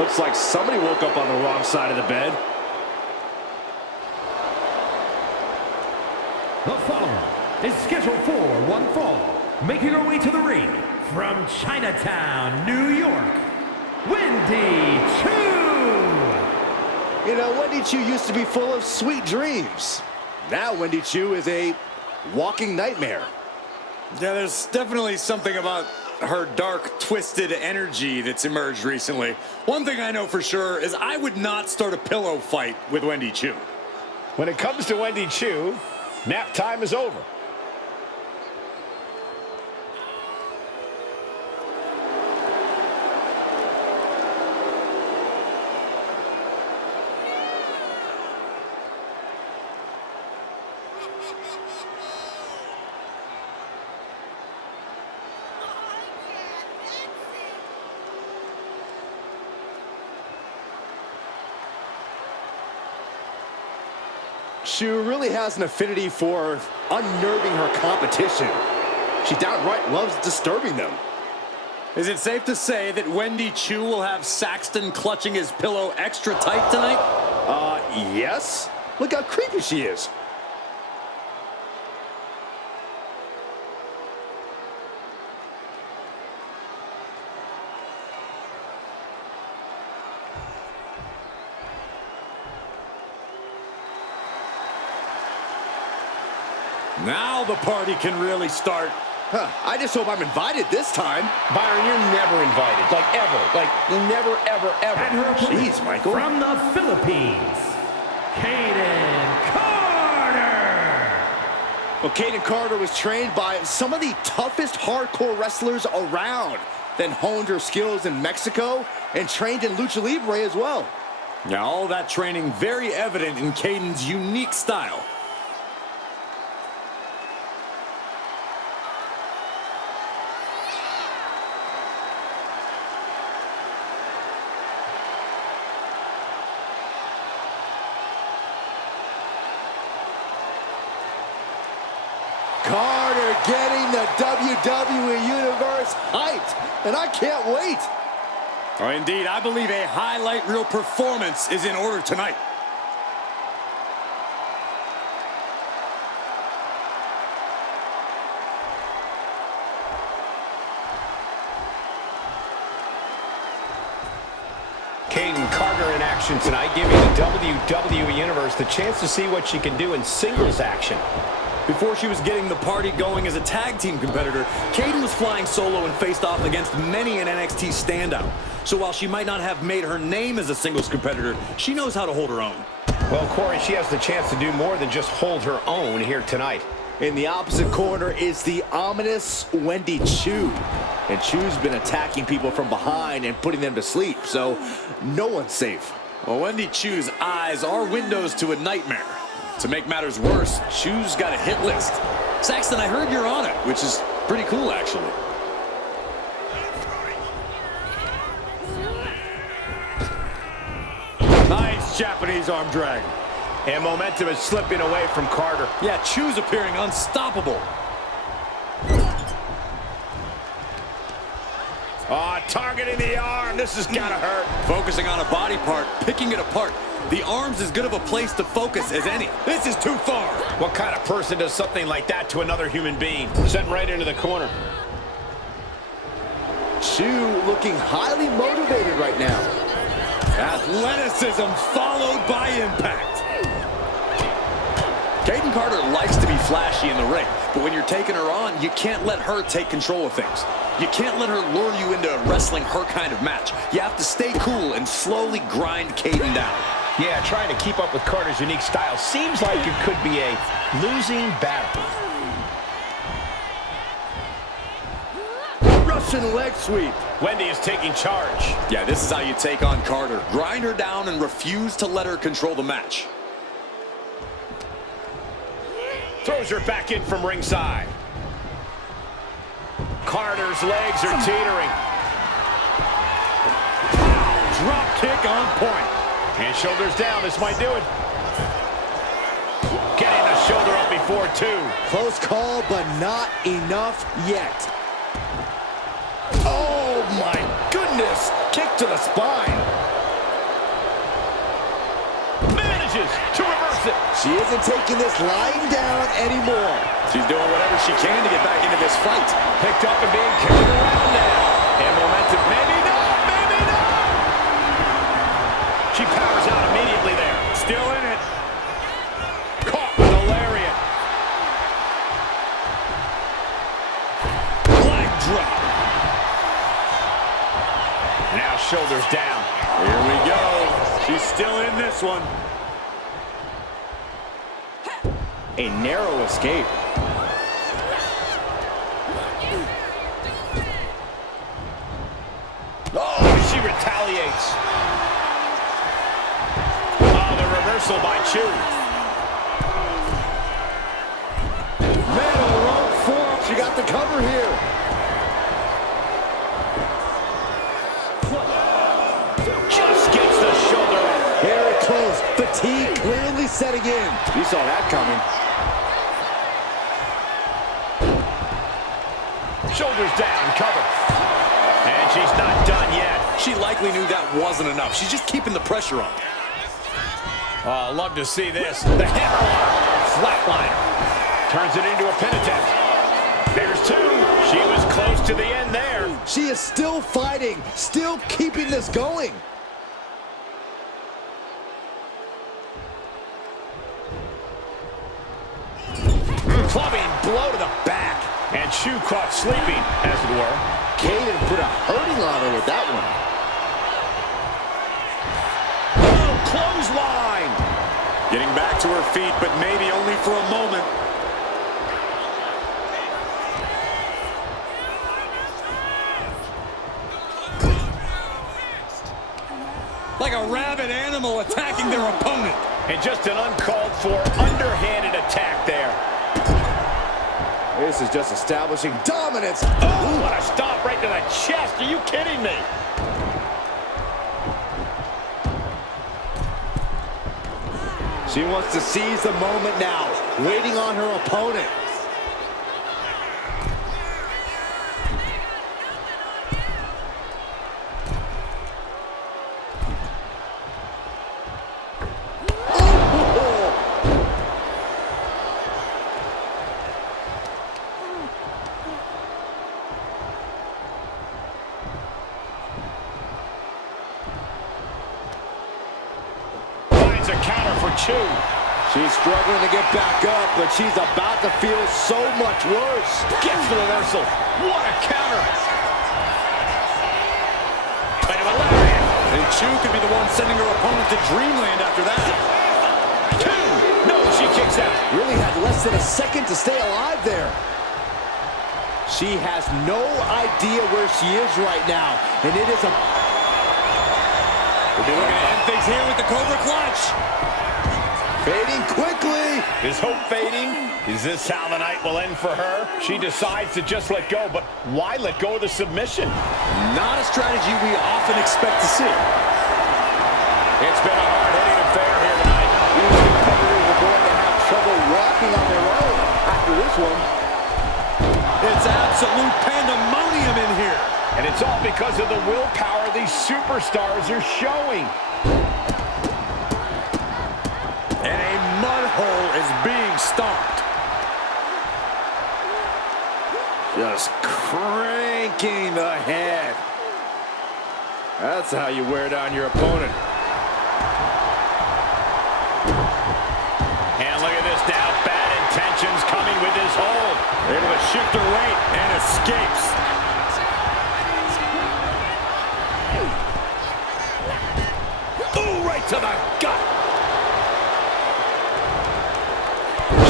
Looks like somebody woke up on the wrong side of the bed. The following is scheduled for one fall, making her way to the ring from Chinatown, New York, Wendy Choo! You know, Wendy Choo used to be full of sweet dreams. Now Wendy Choo is a walking nightmare. Yeah, there's definitely something about her dark, twisted energy that's emerged recently. One thing I know for sure is I would not start a pillow fight with Wendy Choo. When it comes to Wendy Choo, nap time is over. Choo really has an affinity for unnerving her competition. She downright loves disturbing them. Is it safe to say that Wendy Choo will have Saxton clutching his pillow extra tight tonight? Yes. Look how creepy she is. Now the party can really start. I just hope I'm invited this time. Byron, you're never invited. Like, ever. Like, never, ever, ever. And her opponent Jeez, Michael. from the Philippines, Kaden Carter! Well, Kaden Carter was trained by some of the toughest hardcore wrestlers around, then honed her skills in Mexico and trained in Lucha Libre as well. Now all that training very evident in Kaden's unique style. Carter getting the WWE Universe hyped, and I can't wait. Oh, indeed, I believe a highlight reel performance is in order tonight. Kaden Carter in action tonight, giving the WWE Universe the chance to see what she can do in singles action. Before she was getting the party going as a tag team competitor, Kaden was flying solo and faced off against many an NXT standout. So while she might not have made her name as a singles competitor, she knows how to hold her own. Well, Corey, she has the chance to do more than just hold her own here tonight. In the opposite corner is the ominous Wendy Choo. And Choo's been attacking people from behind and putting them to sleep, so no one's safe. Well, Wendy Choo's eyes are windows to a nightmare. To make matters worse, Choo's got a hit list. Saxton, I heard you're on it, which is pretty cool, actually. Nice Japanese arm drag. And momentum is slipping away from Carter. Yeah, Choo's appearing unstoppable. Targeting the arm. This has got to hurt. Focusing on a body part, picking it apart. The arm's as good of a place to focus as any. This is too far. What kind of person does something like that to another human being? Sent right into the corner. Choo looking highly motivated right now. Athleticism followed by impact. Kaden Carter likes to be flashy in the ring, but when you're taking her on, you can't let her take control of things. You can't let her lure you into wrestling her kind of match. You have to stay cool and slowly grind Kaden down. Yeah, trying to keep up with Carter's unique style seems like it could be a losing battle. Russian leg sweep. Wendy is taking charge. Yeah, this is how you take on Carter. Grind her down and refuse to let her control the match. Throws her back in from ringside. Carter's legs are teetering. Drop kick on point. And shoulders down, this might do it. Getting the shoulder up before two. Close call, but not enough yet. Oh my goodness! Kick to the spine. She isn't taking this lying down anymore. She's doing whatever she can to get back into this fight. Picked up and being carried around now. And momentum, maybe not, maybe not. She powers out immediately there. Still in it. Caught with a lariat. Leg drop. Now shoulders down. Here we go. She's still in this one. A narrow escape. Oh, she retaliates. Oh, the reversal by Chu. Middle rope forearm. She got the cover here. Just gets the shoulder up. Very close. Fatigue clearly setting in. You saw that coming. Shoulders down, cover. And she's not done yet. She likely knew that wasn't enough. She's just keeping the pressure on. Oh, I'd love to see this. The hammerlock. Flatliner. Turns it into a pin attempt. There's two. She was close to the end there. She is still fighting, still keeping this going. Clubbing blow to the back. And Chu caught sleeping, as it were. Kaden put a hurting on her with that one. Oh, clothesline. Getting back to her feet, but maybe only for a moment. Like a rabid animal attacking their opponent. And just an uncalled for, underhanded attack there. This is just establishing dominance. Oh, what a stomp right to the chest. Are you kidding me? She wants to seize the moment now, waiting on her opponent. A counter for Chu. She's struggling to get back up, but she's about to feel so much worse. Gets the reversal. What a counter. Into a lariat. And Chu could be the one sending her opponent to dreamland after that. Two. No, she kicks out. Really had less than a second to stay alive there. She has no idea where she is right now, and it is a... We'll be looking to end things here with the Cobra Clutch. Fading quickly. Is hope fading? Is this how the night will end for her? She decides to just let go, but why let go of the submission? Not a strategy we often expect to see. It's been a hard-hitting affair here tonight. These competitors are going to have trouble walking on their own after this one. It's absolute pandemonium in here. And it's all because of the willpower these superstars are showing. And a mud hole is being stomped. Just cranking the head. That's how you wear down your opponent. And look at this now. Bad intentions coming with his hold. Able to shift her weight and escapes. Ooh, right to the gut.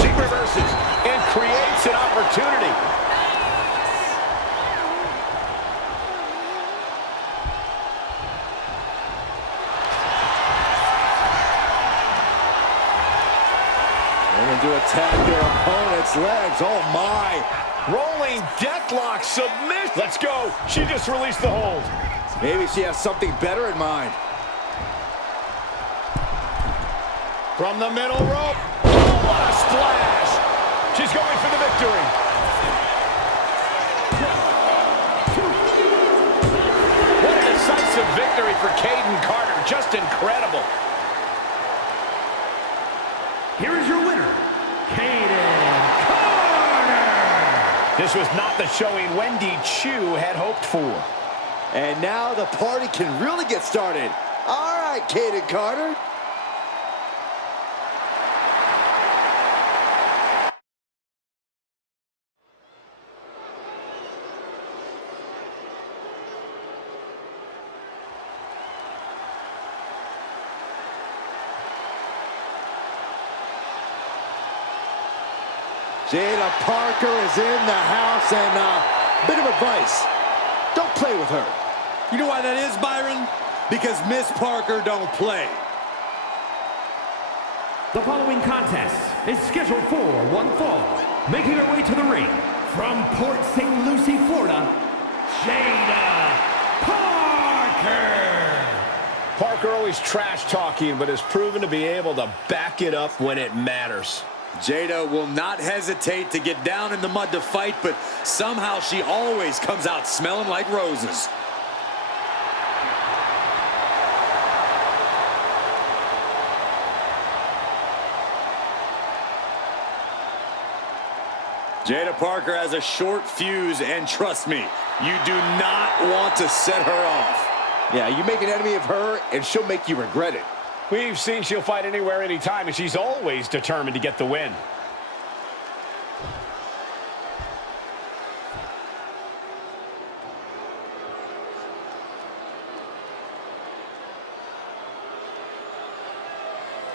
She reverses and creates an opportunity. Looking to attack their opponent's legs. Oh, my. Rolling deathlock submission. Let's go. She just released the hold. Maybe she has something better in mind. From the middle rope. Oh, what a splash. She's going for the victory. What a decisive victory for Kaden Carter. Just incredible. here is your winner, Kayden Carter. This was not the showing Wendy Choo had hoped for. And now the party can really get started. All right, Kayden Carter. Jada Parker is in the house, and a bit of advice. Don't play with her. You know why that is, Byron? Because Miss Parker don't play. The following contest is scheduled for one fall. Making her way to the ring from Port St. Lucie, Florida, Jada Parker. Parker always trash talking, but has proven to be able to back it up when it matters. Jada will not hesitate to get down in the mud to fight, but somehow she always comes out smelling like roses. Jada Parker has a short fuse, and trust me, you do not want to set her off. Yeah, you make an enemy of her, and she'll make you regret it. We've seen she'll fight anywhere, anytime, and she's always determined to get the win.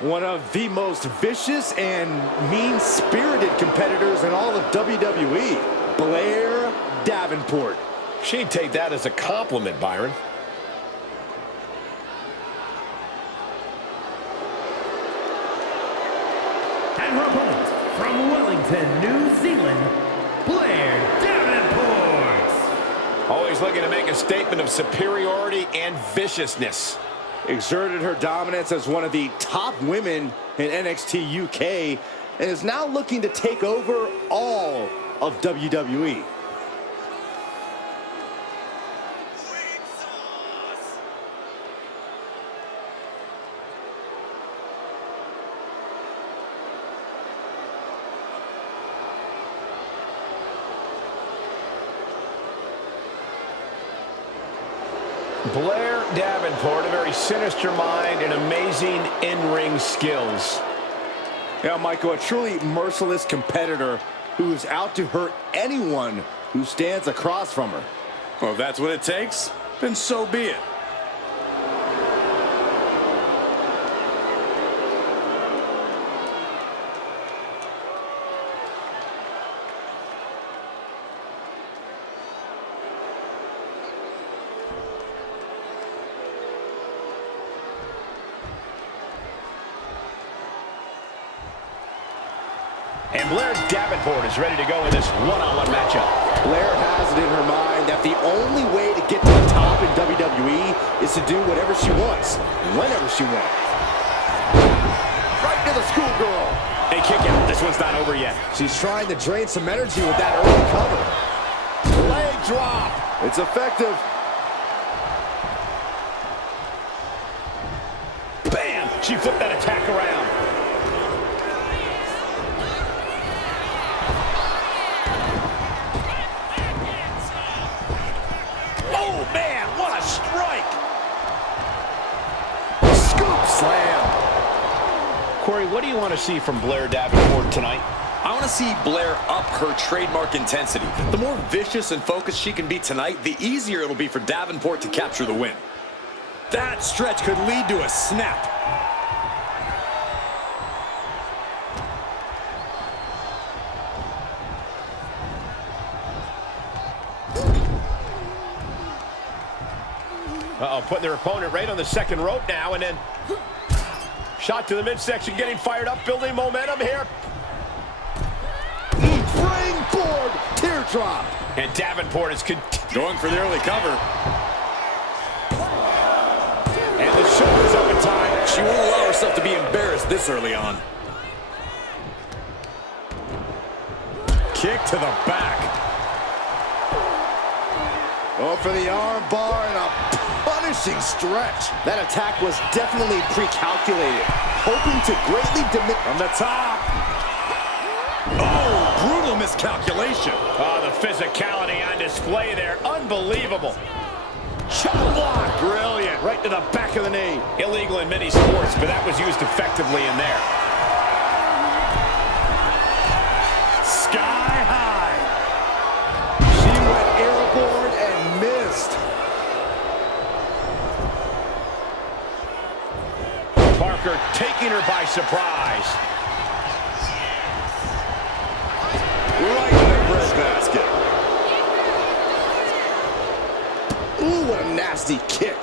One of the most vicious and mean-spirited competitors in all of WWE, Blair Davenport. She'd take that as a compliment, Byron. And her opponent from Wellington, New Zealand, Blair Davenport. Always looking to make a statement of superiority and viciousness. Exerted her dominance as one of the top women in NXT UK and is now looking to take over all of WWE. Blair Davenport, a very sinister mind and amazing in-ring skills. Yeah, Michael, a truly merciless competitor who is out to hurt anyone who stands across from her. Well, if that's what it takes, then so be it. And Blair Davenport is ready to go in this one-on-one matchup. Blair has it in her mind that the only way to get to the top in WWE is to do whatever she wants, whenever she wants. Right to the schoolgirl. A kick out. This one's not over yet. She's trying to drain some energy with that early cover. Leg drop. It's effective. Bam! She flipped that attack around. Oh, man, what a strike! Scoop slam. Corey, what do you want to see from Blair Davenport tonight? I want to see Blair up her trademark intensity. The more vicious and focused she can be tonight, the easier it'll be for Davenport to capture the win. That stretch could lead to a snap. Uh-oh, putting their opponent right on the second rope now, and then shot to the midsection, getting fired up, building momentum here. Springboard teardrop. And Davenport is Going for the early cover. And the show is up in time. She won't allow herself to be embarrassed this early on. Kick to the back. Oh, for the arm bar and a punishing stretch. That attack was definitely pre-calculated, hoping to greatly diminish. From the top. Oh, brutal miscalculation. Oh, the physicality on display there. Unbelievable. Chop block. Brilliant. Right to the back of the knee. Illegal in many sports, but that was used effectively in there. Sky high. She went airborne and missed. Parker taking her by surprise. Right in the breadbasket. Ooh, what a nasty kick.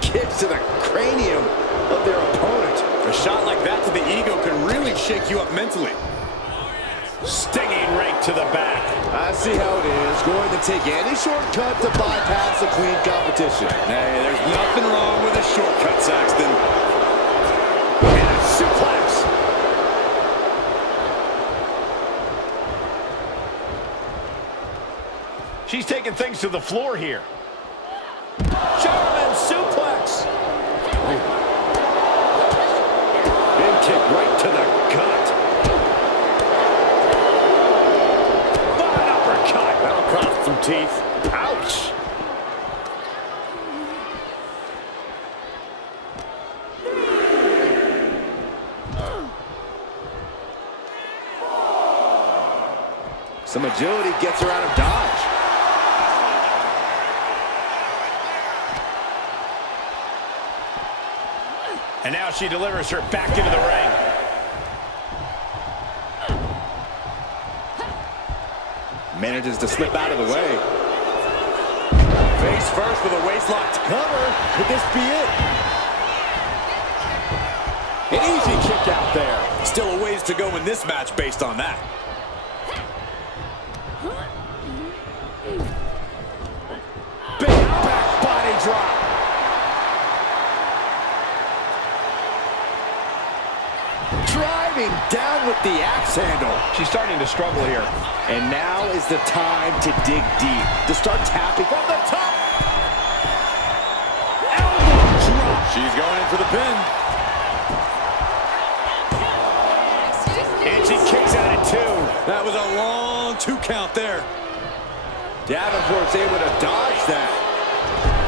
Kicks to the cranium of their opponent. A shot like that to the ego can really shake you up mentally. Stinging right to the back. I see how it is. Going to take any shortcut to bypass a clean competition. Hey, there's nothing wrong with a shortcut, Saxton. And a suplex. She's taking things to the floor here. German suplex. Big kick right to the gut. An uppercut. That'll cost some teeth. Ouch. Some agility gets her out of dodge. And now she delivers her back into the ring. Manages to slip out of the way. Face first with a waistlock to cover. Could this be it? An easy kick out there. Still a ways to go in this match based on that. Big back body drop. Driving down with the axe handle. She's starting to struggle here. And now is the time to dig deep. To start tapping from the top. Elbow drop. She's going in for the pin. And she kicks out at 2. That was a long 2 count there. Davenport's able to dodge that.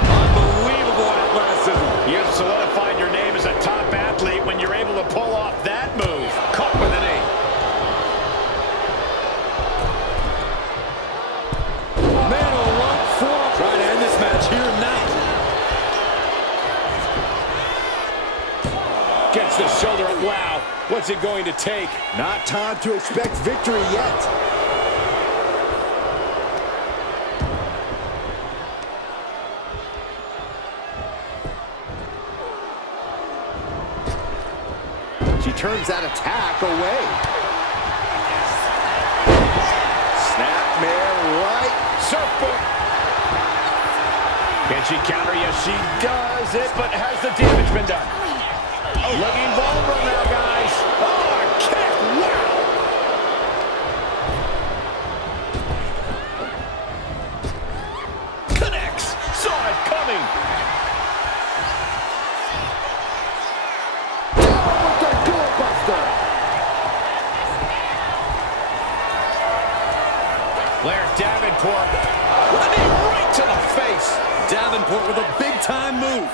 Unbelievable athleticism. You've solidified your name as a top athlete when you're able to pull off that move. Caught with an knee. Man, a run for. Trying to end this match here and now. Gets the shoulder up. Wow. What's it going to take? Not time to expect victory yet. She turns that attack away. Snapmare right. Surfboard. Can she counter? Yes, she does it, but has the damage been done? Looking vulnerable now, guys. Oh, a kick. Wow. Connects. Saw it coming. With the doorbuster. Blair Davenport with a knee right to the face. Davenport with a big-time move.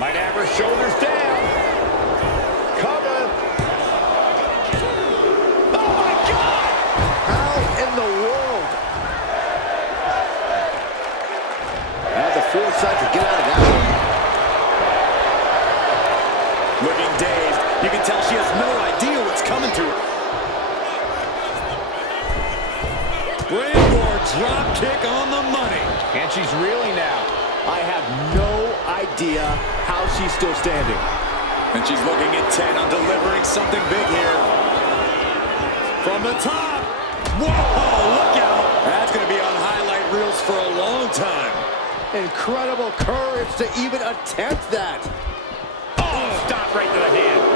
Might have her shoulders down. Cover. Oh, my God! How in the world? Had the foresight to get out of that one. Looking dazed. You can tell she has no idea what's coming to her. Springboard drop kick on the money. And she's reeling now. I have no idea how she's still standing. And she's looking intent on delivering something big here. From the top. Whoa, look out. That's going to be on highlight reels for a long time. Incredible courage to even attempt that. Oh, stop right to the hand.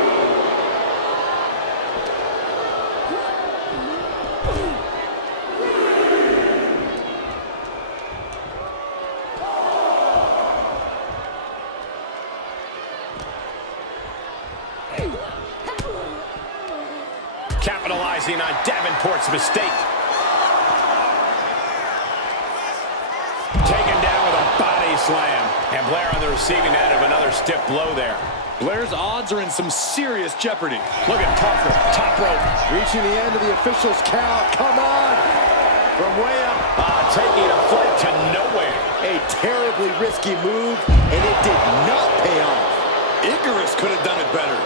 capitalizing on Davenport's mistake. Taken down with a body slam. And Blair on the receiving end of another stiff blow there. Blair's odds are in some serious jeopardy. Look at Parker, top rope. Reaching the end of the official's count. Come on. From way up, taking a flight to nowhere. A terribly risky move, and it did not pay off. Icarus could have done it better.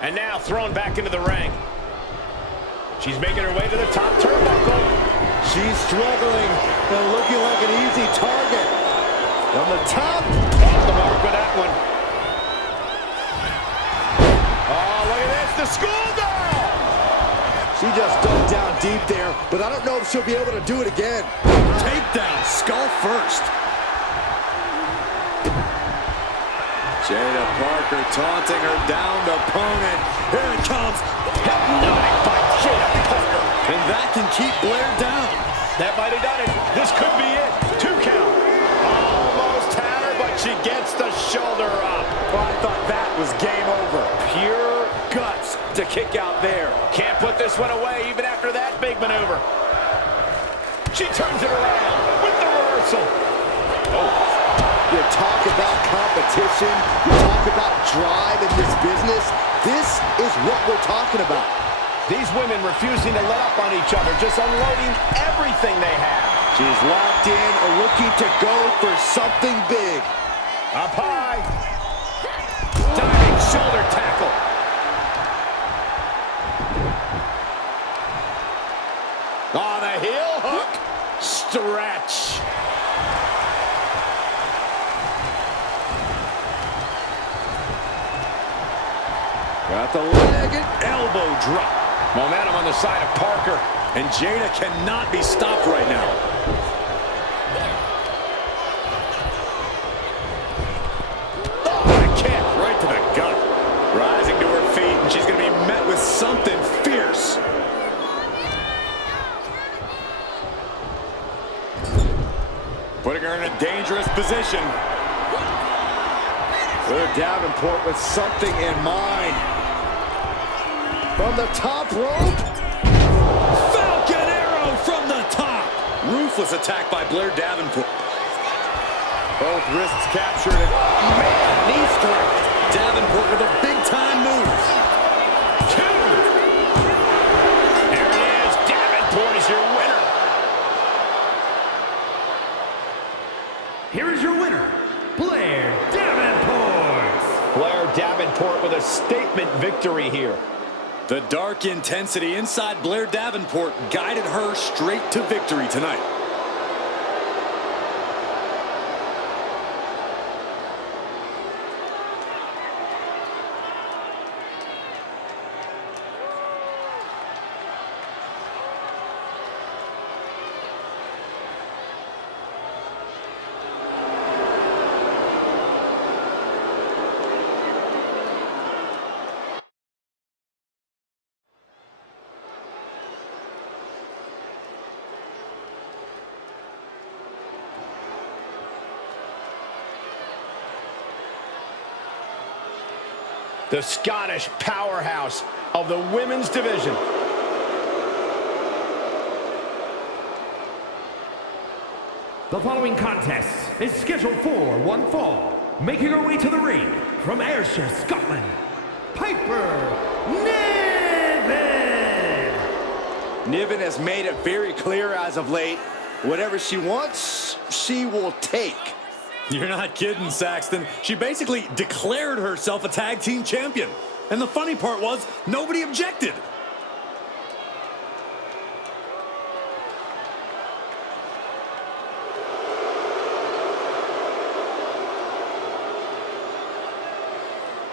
And now thrown back into the ring. She's making her way to the top turnbuckle. She's struggling and looking like an easy target. On the top. Off the mark with that one. Oh, look at this, the schoolgirl! She just dug down deep there, but I don't know if she'll be able to do it again. Takedown, skull first. Jada Parker taunting her downed opponent. Here it comes. Hypnotic by Jada Parker. And that can keep Blair down. That might have done it. This could be it. 2 count. Almost had her, but she gets the shoulder up. Oh, I thought that was game over. Pure guts to kick out there. Can't put this one away even after that big maneuver. She turns it around with the reversal. Oh. You talk about competition, you talk about drive in this business. This is what we're talking about. These women refusing to let up on each other, just unloading everything they have. She's locked in and looking to go for something big. Up high. Diving shoulder tackle. Oh, the heel hook. Stretch. Got the leg and Elbow drop. Momentum on the side of Parker. And Jada cannot be stopped right now. Oh, a kick Right to the gut. Rising to her feet, and she's going to be met with something fierce. Putting her in a dangerous position. Blair Davenport with something in mind. From the top rope. Falcon arrow from the top. Ruthless attack by Blair Davenport. Both wrists captured and man, knee strike. Davenport with a big-time move. 2. There it is. Davenport is your winner. Here is your winner, Blair Davenport. Blair Davenport with a statement victory here. The dark intensity inside Blair Davenport guided her straight to victory tonight. The Scottish powerhouse of the women's division. The following contest is scheduled for one fall. Making her way to the ring from Ayrshire, Scotland, Piper Niven. Niven has made it very clear as of late. Whatever she wants, she will take. You're not kidding, Saxton. She basically declared herself a tag team champion. And the funny part was, nobody objected.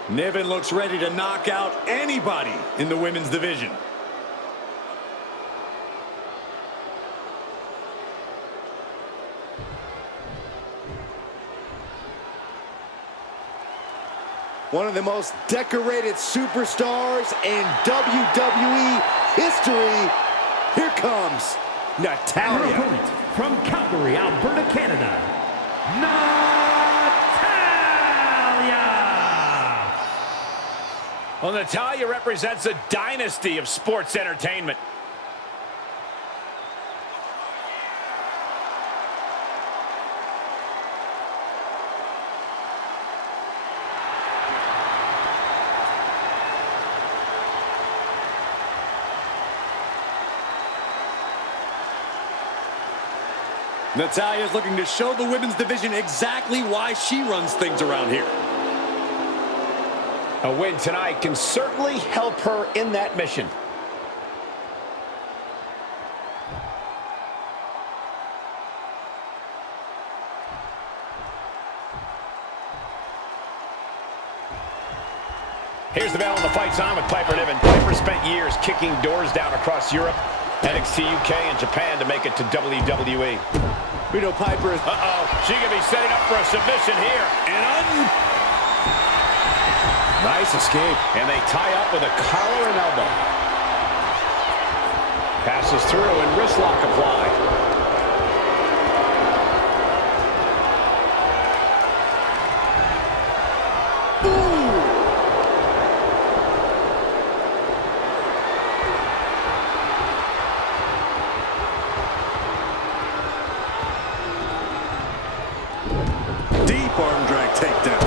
Niven looks ready to knock out anybody in the women's division. One of the most decorated superstars in WWE history. Here comes Her Natalya. opponent from Calgary, Alberta, Canada, Natalya. Well, Natalya represents a dynasty of sports entertainment. Natalya's looking to show the women's division exactly why she runs things around here. A win tonight can certainly help her in that mission. Here's the bell and the fight's on with Piper Niven. Piper spent years kicking doors down across Europe, NXT UK, and Japan to make it to WWE. We know Piper is... She could be setting up for a submission here. Nice escape. And they tie up with a collar and elbow. Passes through and wrist lock applied. Deep arm drag takedown.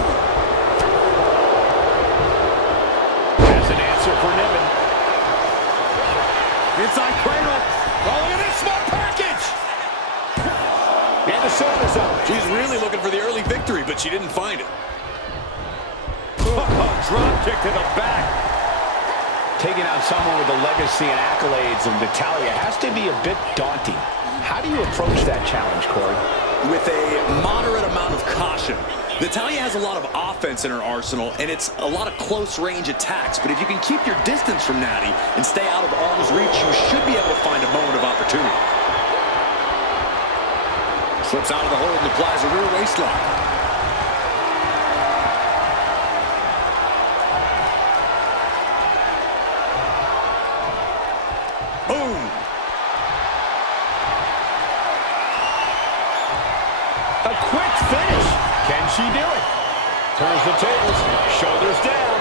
As an answer for Niven. Inside cradle. Oh, look at this small package! And the shoulder's up. She's really looking for the early victory, but she didn't find it. Drop kick to the back. Taking out someone with the legacy and accolades of Natalya has to be a bit daunting. How do you approach that challenge, Corey? With a moderate amount of caution. Natalya has a lot of offense in her arsenal, and it's a lot of close-range attacks. But if you can keep your distance from Natty and stay out of arm's reach, you should be able to find a moment of opportunity. Slips out of the hold and applies a rear waistlock. Boom! A quick finish. Can she do it? Turns the tables, shoulders down.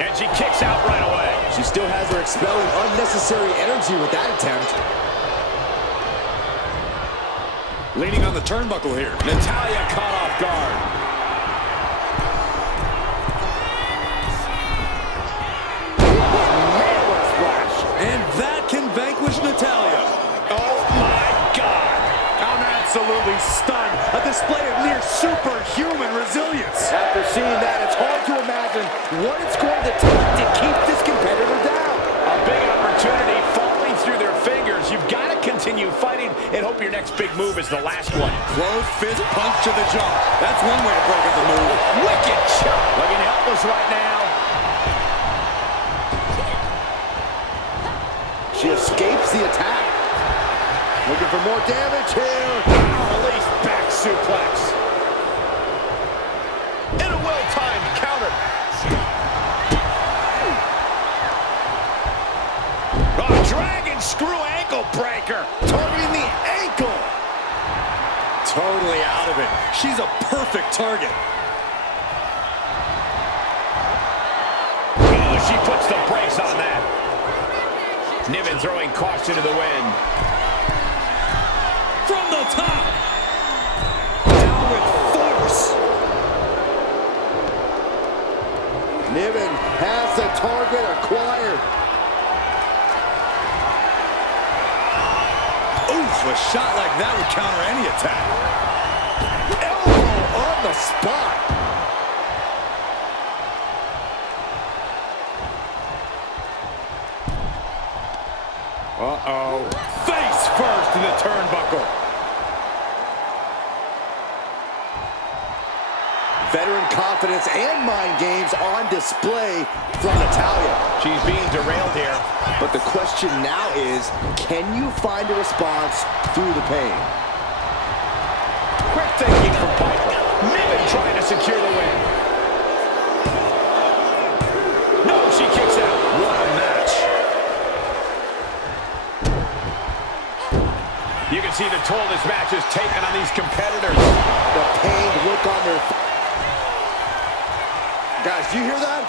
And she kicks out right away. She still has her expelling unnecessary energy with that attempt. Leaning on the turnbuckle here. Natalya caught off guard. And that can vanquish Natalya. Oh my God. I'm absolutely stunned. A display of near superhuman resilience. After seeing that, it's hard to imagine what it's going to take to keep this competitor down. A big opportunity falling through their fingers. You've got to continue fighting and hope your next big move is the last one. Closed fist punch to the jaw. That's one way to break up the move. Wicked shot. Looking helpless right now. She escapes the attack. Looking for more damage here. Release back suplex. And a well-timed counter. Oh, dragon screw ankle breaker. Targeting the ankle. Totally out of it. She's a perfect target. Oh, she puts the brakes on that. Niven throwing caution to the wind. From the top. Down with force. Niven has the target acquired. Oof, a shot like that would counter any attack. Elbow on the spot. Uh-oh. Face first in the turnbuckle. Veteran confidence and mind games on display from Natalya. She's being derailed here. But the question now is, can you find a response through the pain? Quick thinking from Piper. Niven trying to secure the win. No, she kicks out. What a match. You can see the toll this match has taken on these competitors. The pained look on their Guys, do you hear that?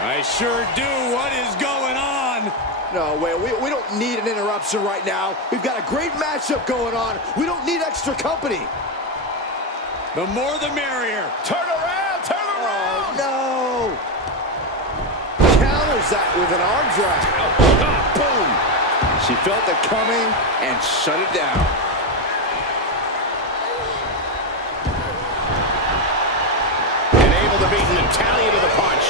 I sure do. What is going on? No, wait, we don't need an interruption right now. We've got a great matchup going on. We don't need extra company. The more the merrier. Turn around, turn around. Oh, no. Counters that with an arm drag. Boom. She felt it coming and shut it down. And able to beat an Italian to the punch.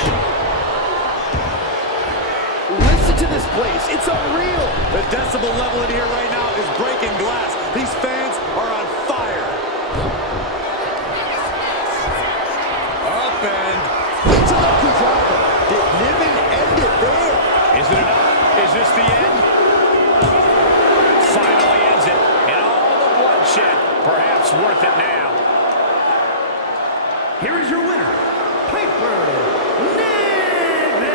Listen to this place. It's unreal. The decibel level in here right now is breaking glass. These fans are on fire. Up and It's a lucky driver. Didn't even end it there. Is it enough? Is this the end? Finally ends it. And all the bloodshed. Perhaps worth it now. Here is your winner, Piper Niven.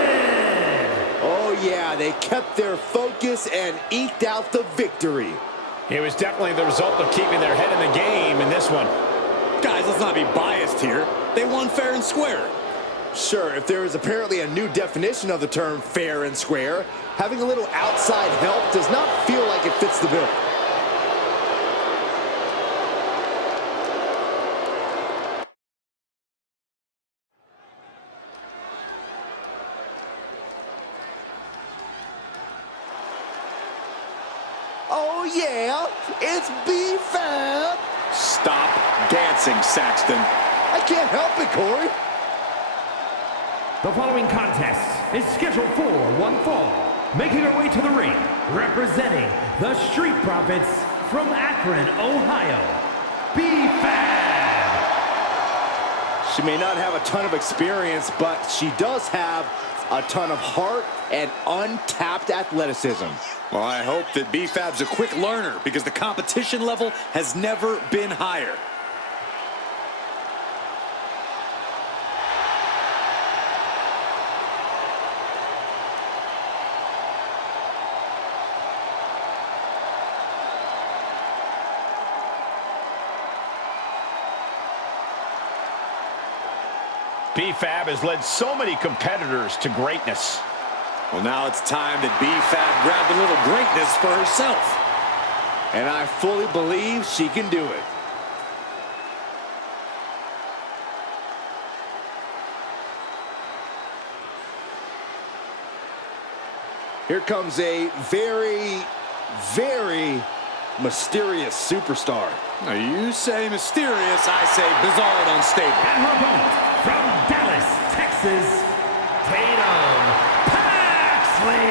Oh, yeah, they kept their focus and eked out the victory. It was definitely the result of keeping their head in the game in this one. guys, let's not be biased here. They won fair and square. Sure, if there is apparently a new definition of the term fair and square, having a little outside help does not feel like it fits the bill. Oh yeah, it's B-FAB. Stop dancing, Saxton. I can't help it, Corey. The following contest is scheduled for one fall. Making her way to the ring, representing the Street Profits from Akron, Ohio, B-FAB. She may not have a ton of experience, but she does have a ton of heart and untapped athleticism. Well, I hope that B-FAB's a quick learner because the competition level has never been higher. B-FAB has led so many competitors to greatness. Well, now it's time that B-FAB grabbed a little greatness for herself. And I fully believe she can do it. Here comes a very, very mysterious superstar. Now, you say mysterious, I say bizarre and unstable. And her opponent from Dallas, Texas, Tatum Paxley.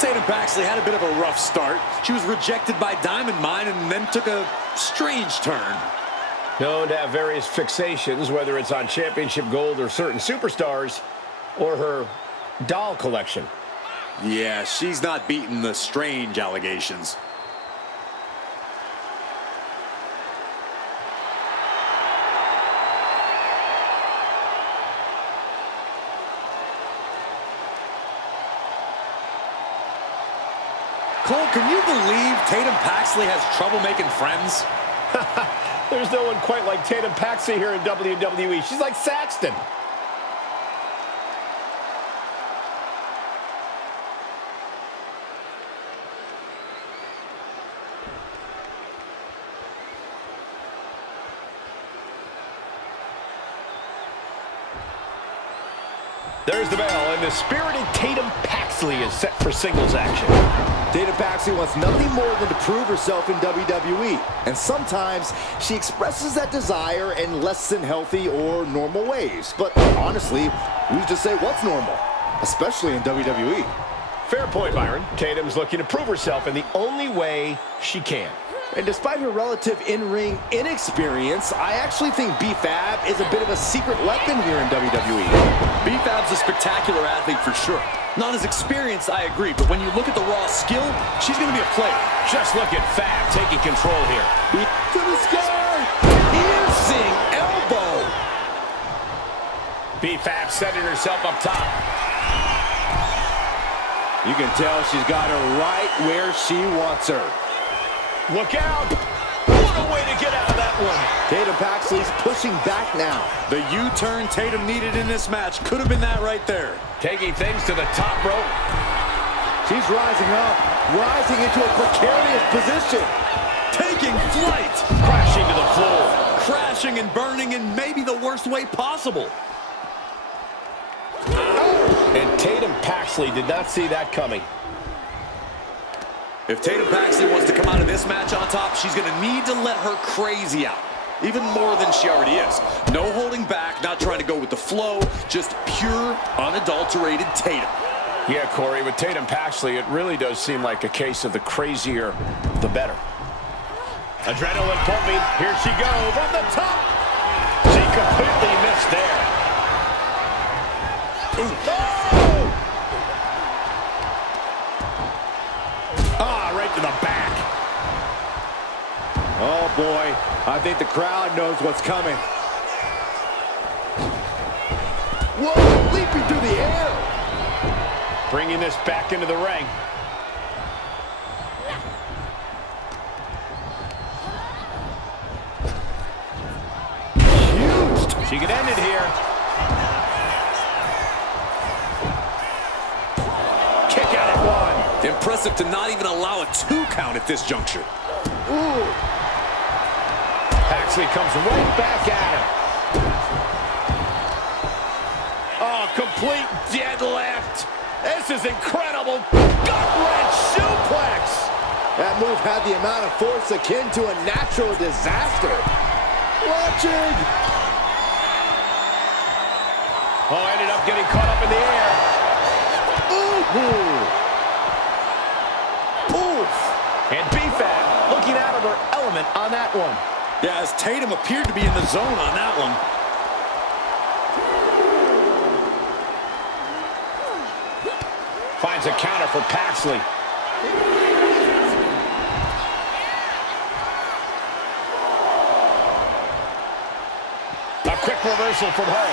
Tatum Paxley had a bit of a rough start. She was rejected by Diamond Mine and then took a strange turn. Known to have various fixations, whether it's on championship gold or certain superstars, or her doll collection. Yeah, she's not beating the strange allegations. Cole, can you believe Tatum Paxley has trouble making friends? There's no one quite like Tatum Paxley here in WWE. She's like Saxton. There's the bell, and the spirited Tatum Paxley is set for singles action. Tatum Paxley wants nothing more than to prove herself in WWE. And sometimes she expresses that desire in less than healthy or normal ways. But honestly, who's to say what's normal? Especially in WWE. Fair point, Byron. Tatum's looking to prove herself in the only way she can. And despite her relative in-ring inexperience, I actually think B-FAB is a bit of a secret weapon here in WWE. B-FAB's a spectacular athlete for sure. Not as experienced, I agree, but when you look at the raw skill, she's going to be a player. Just look at Fab taking control here. To the sky! Piercing elbow! B-FAB setting herself up top. You can tell she's got her right where she wants her. Look out! What a way to get out of that one. Tatum Paxley's pushing back now. The U-turn Tatum needed in this match could have been that right there. Taking things to the top rope. She's rising up, rising into a precarious position. Taking flight. Crashing to the floor. Crashing and burning in maybe the worst way possible. And Tatum Paxley did not see that coming. If Tatum Paxley wants to come out of this match on top, she's going to need to let her crazy out. Even more than she already is. No holding back, not trying to go with the flow, just pure, unadulterated Tatum. Yeah, Corey, with Tatum Paxley, it really does seem like a case of the crazier, the better. Adrenaline pumping. Here she goes from the top. She completely missed there. Ooh. Oh! Right to the back. Oh, boy. I think the crowd knows what's coming. Whoa, leaping through the air. Bringing this back into the ring. Huge. She could end it here. Kick out at one. Impressive to not even allow a 2 count at this juncture. Ooh. Paxley comes right back at him. Oh, complete deadlift. This is incredible. Gut-wrench suplex. That move had the amount of force akin to a natural disaster. Watching. Oh, ended up getting caught up in the air. Ooh. Oof. And B-FAB looking out of her element on that one. Yeah, as Tatum appeared to be in the zone on that one. Finds a counter for Paxley. A quick reversal from her.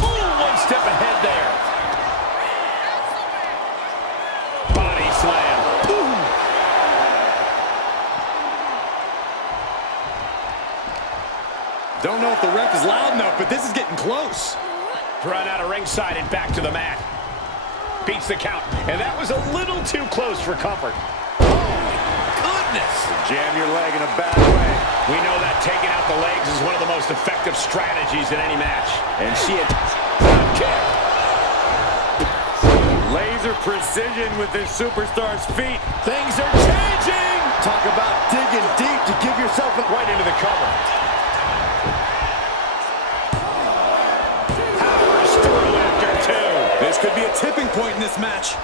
Ooh, one step ahead there. Body slam. Ooh. Don't know if the ref is loud enough, but this is getting close. Run out of ringside and back to the mat. Beats the count, and that was a little too close for comfort. Goodness. Jam your leg in a bad way. We know that taking out the legs is one of the most effective strategies in any match. And she had Drop kick. laser precision with this superstar's feet. Things are changing. Talk about digging deep to give yourself a Right into the cover. Powers through after two. This could be a tipping point in this match.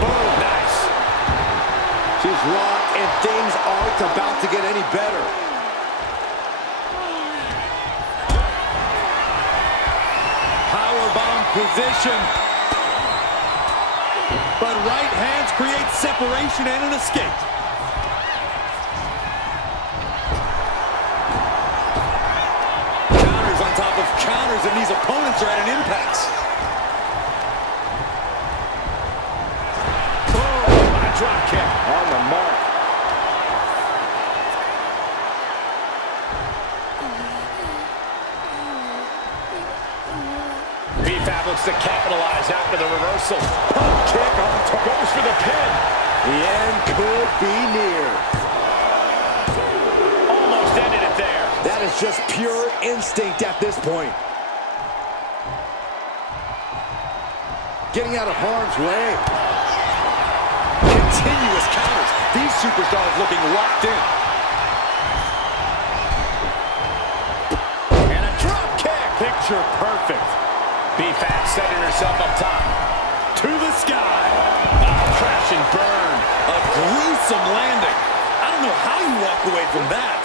Boom. Nice. She's rocked, and things aren't about to get any better. Powerbomb position. But right hands create separation and an escape. Counters on top of counters, and these opponents are at an impasse. Drop kick. On the mark. B-FAB looks to capitalize after the reversal. Pump kick on top. Goes for the pin. The end could be near. Almost ended it there. That is just pure instinct at this point. Getting out of harm's way. Continuous counters. These superstars looking locked in. And a drop kick. Picture perfect. B-FAB setting herself up top. To the sky. Crash and burn. A gruesome landing. I don't know how you walk away from that.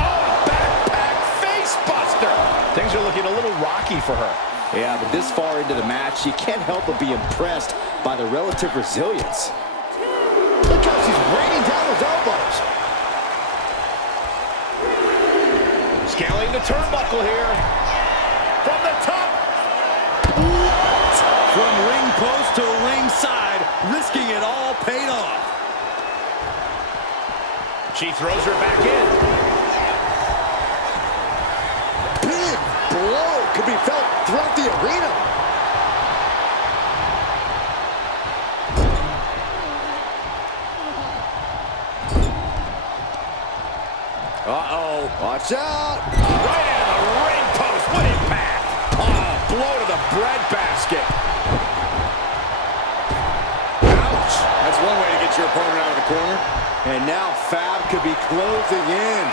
Oh, backpack face buster. Things are looking a little rocky for her. Yeah, but this far into the match, you can't help but be impressed by the relative resilience. Look how the turnbuckle here. From the top. What? From ring post to ringside, risking it all paid off. She throws her back in. Big blow could be felt throughout the arena. Uh-oh. Watch out. Right into the ring post. What impact. Oh, blow to the bread basket. Ouch. That's one way to get your opponent out of the corner. And now Fab could be closing in.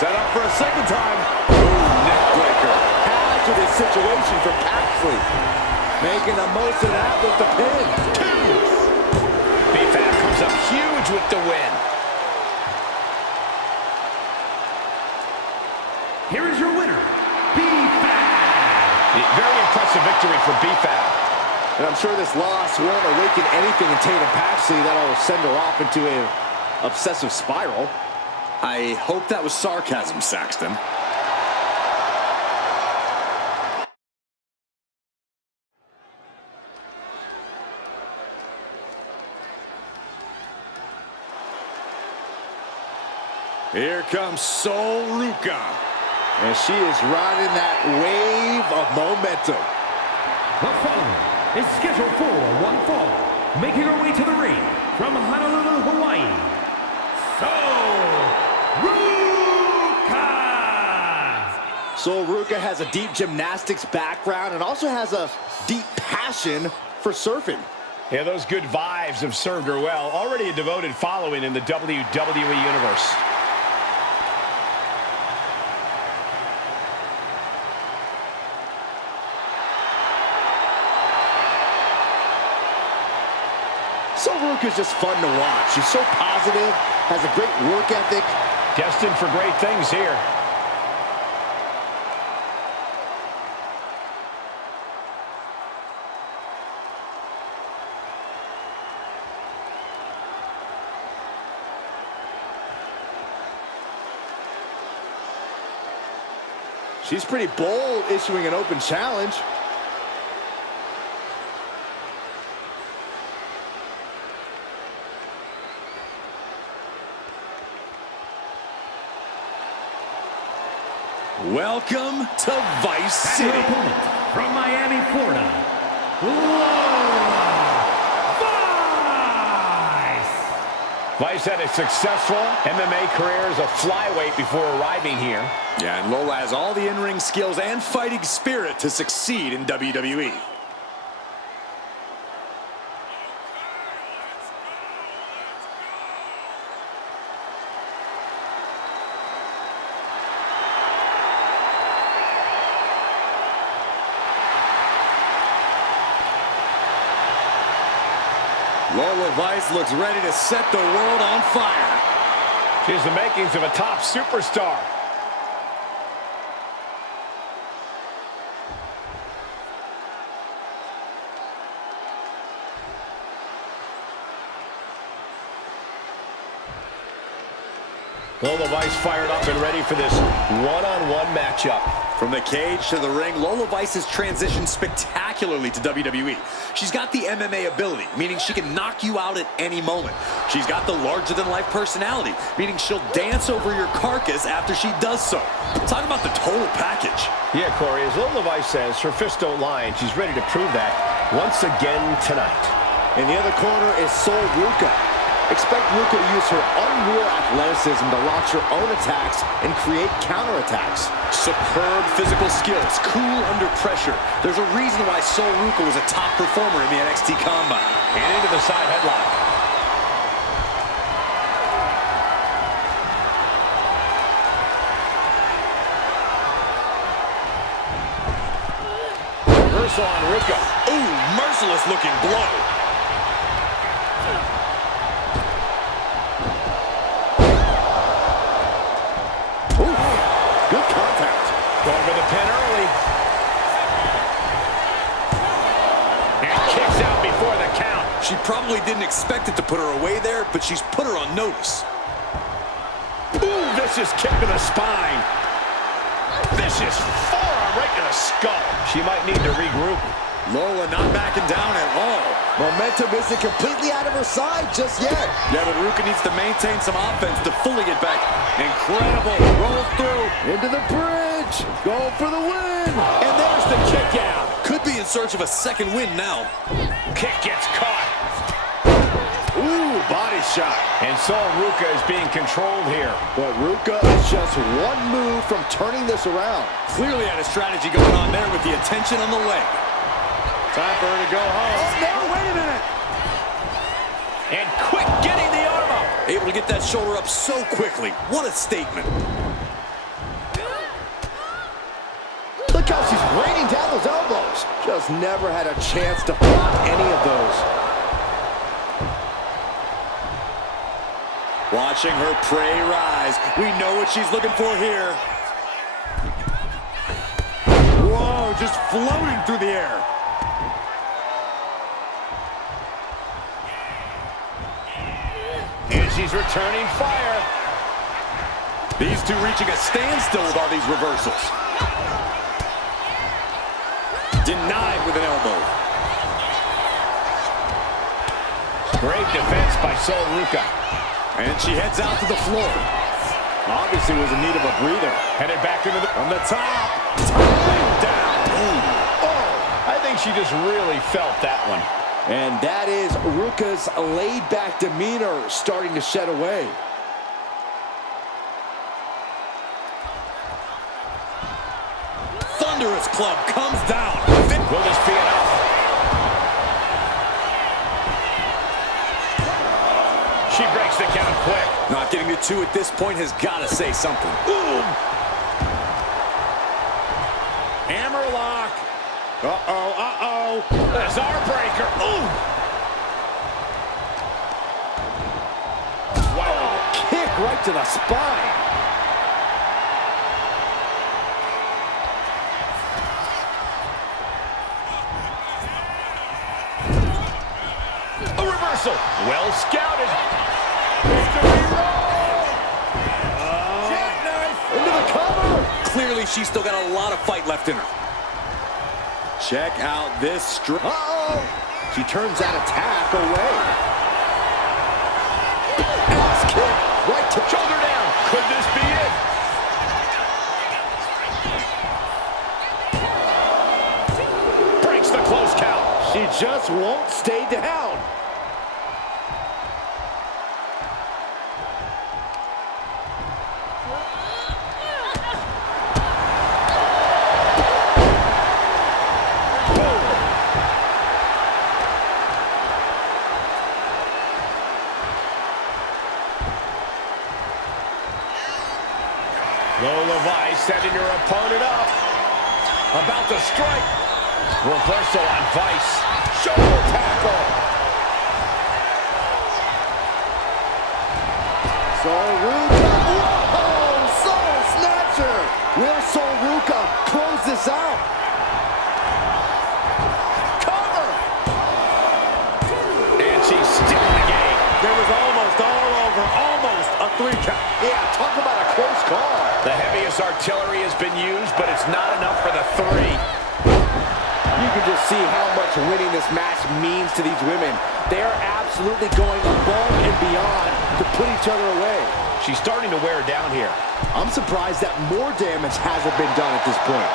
Set up for a second time. Ooh, neck breaker. Hazardous situation for Paxley. Making the most of that with the pin. B-FAB comes up huge with the win. Here is your winner, B-FAB. Very impressive victory for B-FAB. And I'm sure this loss won't awaken anything in Tatum Paxley that'll send her off into an obsessive spiral. I hope that was sarcasm, Saxton. Here comes Sol Ruca. And she is riding that wave of momentum. The following is scheduled for one fall, making her way to the ring from Honolulu, Hawaii, Sol Ruca. Sol Ruca has a deep gymnastics background and also has a deep passion for surfing. Yeah, those good vibes have served her well. Already a devoted following in the WWE Universe. Sol Ruca's just fun to watch. She's so positive, has a great work ethic. Destined for great things here. She's pretty bold issuing an open challenge. Welcome to Vice City. Her opponent from Miami, Florida, Lola Vice. Vice had a successful MMA career as a flyweight before arriving here. Yeah, and Lola has all the in-ring skills and fighting spirit to succeed in WWE. Lola Vice looks ready to set the world on fire. She has the makings of a top superstar. Lola Vice fired up and ready for this one-on-one matchup. From the cage to the ring, Lola Vice has transitioned spectacularly to WWE. She's got the MMA ability, meaning she can knock you out at any moment. She's got the larger-than-life personality, meaning she'll dance over your carcass after she does so. Talk about the total package. Yeah, Corey, as Lola Vice says, her fists don't lie, and she's ready to prove that once again tonight. In the other corner is Sol Ruca. Expect Ruca to use her unreal athleticism to launch her own attacks and create counterattacks. Superb physical skills, cool under pressure. There's a reason why Sol Ruca was a top performer in the NXT Combine. And into the side headlock. Reversal on Ruca. Ooh, merciless looking blow. Going for the pin early. And kicks out before the count. She probably didn't expect it to put her away there, but she's put her on notice. Ooh, vicious kick to the spine. Vicious forearm right to the skull. She might need to regroup. Lola not backing down at all. Momentum isn't completely out of her side just yet. Yeah, but Ruka needs to maintain some offense to fully get back. Incredible. Rolls through. Into the bridge. Going for the win. And there's the kick out. Could be in search of a second win now. Kick gets caught. Ooh, body shot. And so Ruka is being controlled here. But Ruka is just one move from turning this around. Clearly had a strategy going on there with the attention on the leg. Time for her to go home. Oh, no, wait a minute. And quick getting the arm up. Able to get that shoulder up so quickly. What a statement. Look how she's raining down those elbows. Just never had a chance to block any of those. Watching her prey rise. We know what she's looking for here. Whoa, just floating through the air. And she's returning fire. These two reaching a standstill with all these reversals. Denied with an elbow. Great defense by Sol Ruka. And she heads out to the floor. Obviously was in need of a breather. Headed back into the... From the top. Tumbling down. Ooh. Oh, I think she just really felt that one. And that is Ruka's laid-back demeanor starting to shed away. Thunderous club comes down. Will this be enough? She breaks the count quick. Not getting to two at this point has got to say something. Boom! Hammerlock. Uh-oh, uh-oh. There's our breaker. Ooh! Wow. Kick right to the spine. A reversal. Well scouted. Victory roll. Jackknife. Into the cover. Clearly, she's still got a lot of fight left in her. Check out this strike. Uh-oh. She turns that attack away. Ass kick right to Shoulder down. Could this be it? Breaks the close count. She just won't stay down. Lola Vice setting her opponent up. About to strike. Reversal on Vice. Shoulder tackle. Sol Ruka. Whoa! Soul Snatcher. Will Sol Ruka close this out? Cover. And she's still in the game. There was almost all over, almost a 3 count. Yeah, talk about a close call. The heaviest artillery has been used, but it's not enough for the 3. You can just see how much winning this match means to these women. They are absolutely going above and beyond to put each other away. She's starting to wear down here. I'm surprised that more damage hasn't been done at this point.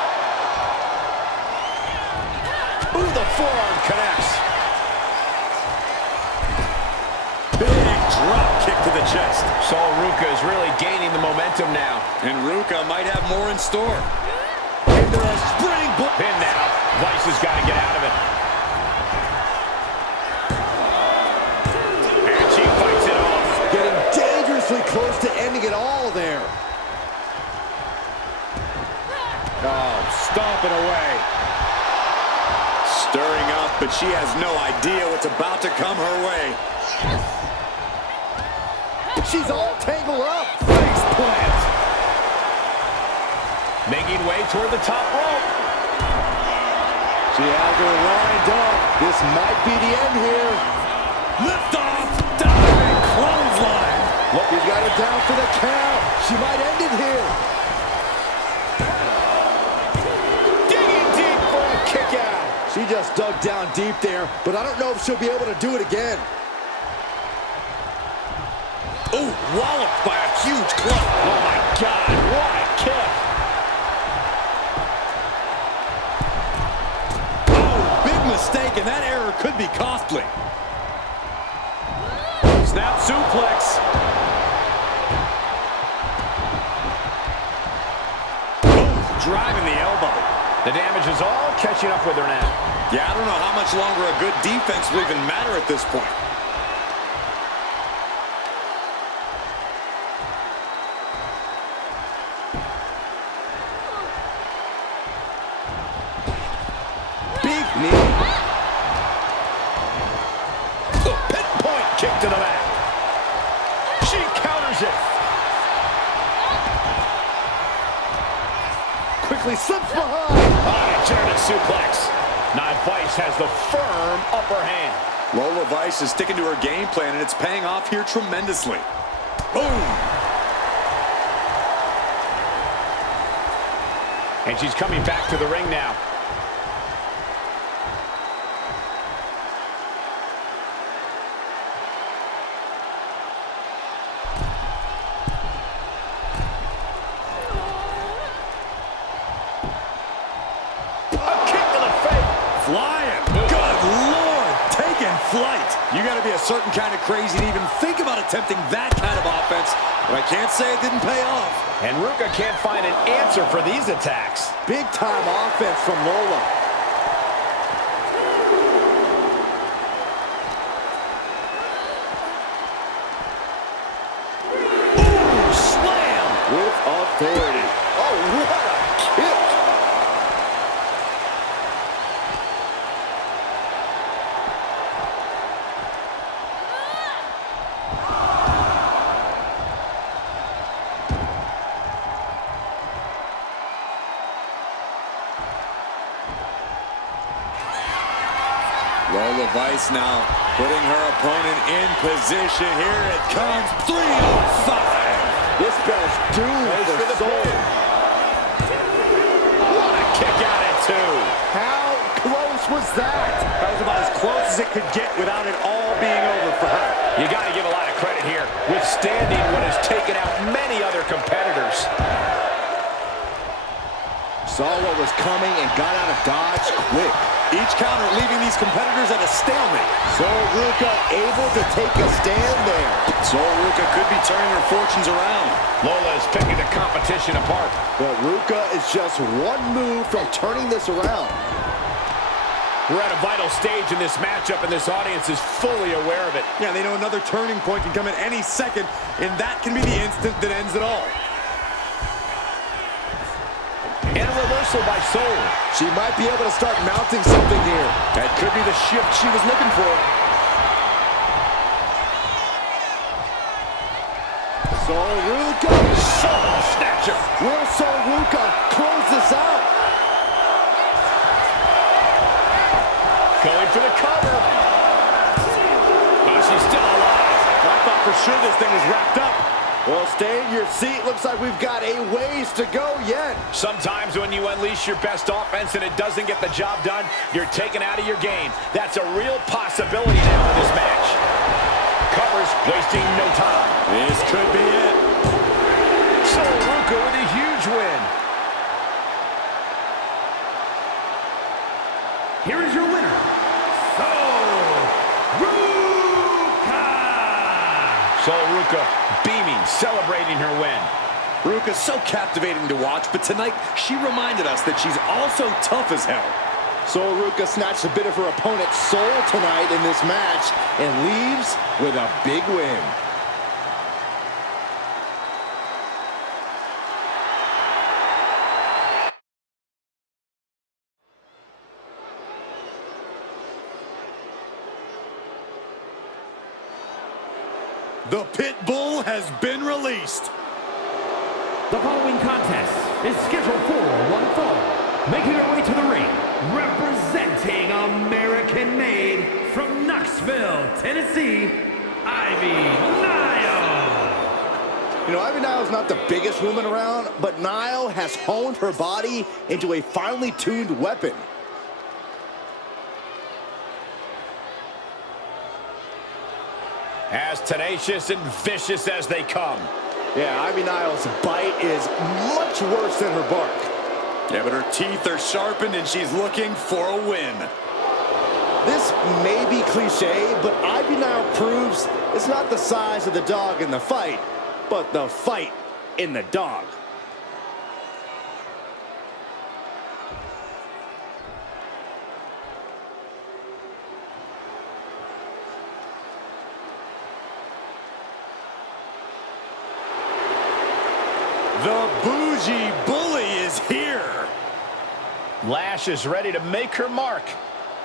Ooh, the forearm connects. Big drop kick to the chest. Sol Ruka is really gaining the momentum now. And Ruka might have more in store. Into a spring Pin now. Vice has got to get out of it. And she fights it off. Getting dangerously close to ending it all there. Oh, stomping away. Stirring up, but she has no idea what's about to come her way. She's all tangled up. Face plant. Making way toward the top rope. She has her lined up. This might be the end here. Lift off. Diving clothesline. Look, he's got her down for the count. She might end it here. She just dug down deep there, but I don't know if she'll be able to do it again. Oh, walloped by a huge club. Oh, my God. What a kick. Oh, big mistake, and that error could be costly. Snap suplex. Oh, driving the elbow. The damage is all catching up with her now. Yeah, I don't know how much longer a good defense will even matter at this point. Big knee. The pinpoint kick to the back. She counters it. Quickly slips behind. German suplex. Nia Vice has the firm upper hand. Lola Vice is sticking to her game plan, and it's paying off here tremendously. Boom! And she's coming back to the ring now. Flying. Good Lord. Taking flight. You got to be a certain kind of crazy to even think about attempting that kind of offense. But I can't say it didn't pay off. And Ruka can't find an answer for these attacks. Big time offense from Lola. Ooh, slam. With authority. Oh, what a kick. Lola Vice now putting her opponent in position. Here it comes. 305. This bell's doomed for the soul. What a kick out at two. How close was that? That was about as close as it could get without it all being over for her. You got to give a lot of credit here, withstanding what has taken out many other competitors. Saw what was coming and got out of dodge quick. Each counter leaving these competitors at a stalemate. Sol Ruka able to take a stand there. Sol Ruka could be turning her fortunes around. Lola is picking the competition apart. But Ruka is just one move from turning this around. We're at a vital stage in this matchup, and this audience is fully aware of it. Yeah, they know another turning point can come at any second, and that can be the instant that ends it all. And a reversal by Sol. She might be able to start mounting something here. That could be the shift she was looking for. Sol Ruka. Soul snatcher. Will Sol Ruka close this out? Going for the cover. Oh, she's still alive. I thought for sure this thing was wrapped up. Well, stay in your seat. Looks like we've got a ways to go yet. Sometimes when you unleash your best offense and it doesn't get the job done, you're taken out of your game. That's a real possibility now in this match. Covers, wasting no time. This could be it. Sol Ruka with a huge win. Here is your winner, Sol Ruka! Sol Ruka beaming, celebrating her win. Ruka's so captivating to watch, but tonight she reminded us that she's also tough as hell. Sol Ruka snatched a bit of her opponent's soul tonight in this match and leaves with a big win. The pit bull has been released. The following contest is scheduled for one fall. Making her way to the ring, representing American-made from Knoxville, Tennessee, Ivy Nile. You know, Ivy Nile's not the biggest woman around, but Nile has honed her body into a finely tuned weapon. As tenacious and vicious as they come. Yeah, Ivy Niles' bite is much worse than her bark. Yeah, but her teeth are sharpened and she's looking for a win. This may be cliche, but Ivy Nile proves it's not the size of the dog in the fight, but the fight in the dog. The Bougie Bully is here. Lash is ready to make her mark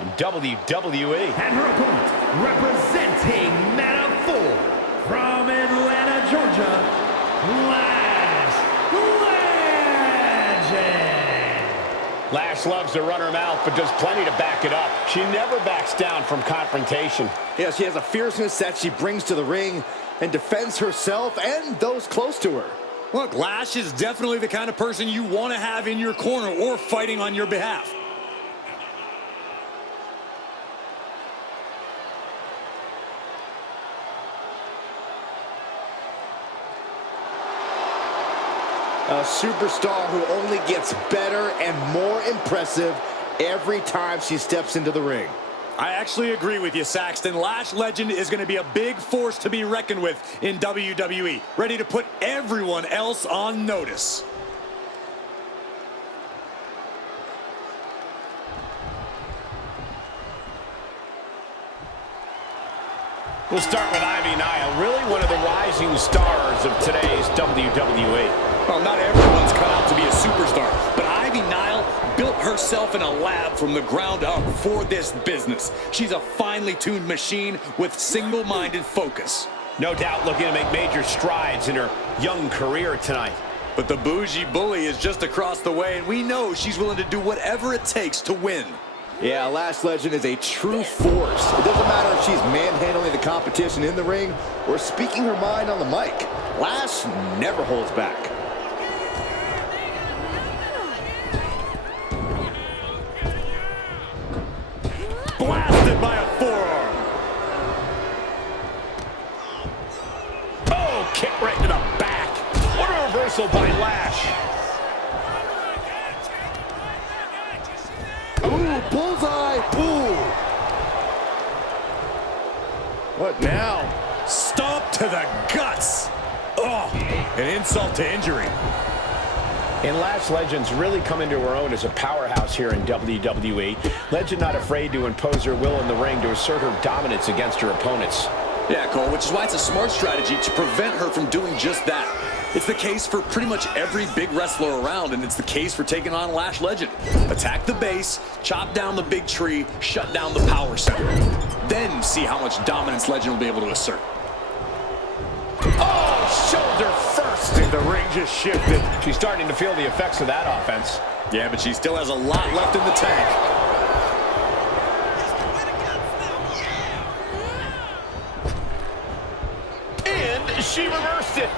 in WWE. And her opponent, representing Meta-4 from Atlanta, Georgia, Lash Legend. Lash loves to run her mouth, but does plenty to back it up. She never backs down from confrontation. Yeah, she has a fierceness that she brings to the ring and defends herself and those close to her. Look, Lash is definitely the kind of person you want to have in your corner or fighting on your behalf. A superstar who only gets better and more impressive every time she steps into the ring. I actually agree with you, Saxton. Lash Legend is going to be a big force to be reckoned with in WWE, ready to put everyone else on notice. We'll start with Ivy Nile, really one of the rising stars of today's WWE. Well, not everyone's cut out to be a superstar, but Ivy Nile built herself in a lab from the ground up for this business. She's a finely tuned machine with single-minded focus. No doubt looking to make major strides in her young career tonight. But the Bougie Bully is just across the way, and we know she's willing to do whatever it takes to win. Yeah, Lash Legend is a true force. It doesn't matter if she's manhandling the competition in the ring or speaking her mind on the mic. Lash never holds back. Blasted by a forearm. Oh, kick right to the back. What a reversal by Lash. Ooh, bullseye. Ooh. What now? Stomp to the guts. Oh, an insult to injury. And Lash Legend's really come into her own as a powerhouse here in WWE. Legend not afraid to impose her will in the ring to assert her dominance against her opponents. Yeah, Cole, which is why it's a smart strategy to prevent her from doing just that. It's the case for pretty much every big wrestler around, and it's the case for taking on Lash Legend. Attack the base, chop down the big tree, shut down the power center. Then see how much dominance Legend will be able to assert. Oh, shoulder first. And the ring just shifted. She's starting to feel the effects of that offense. Yeah, but she still has a lot left in the tank. And she reversed it.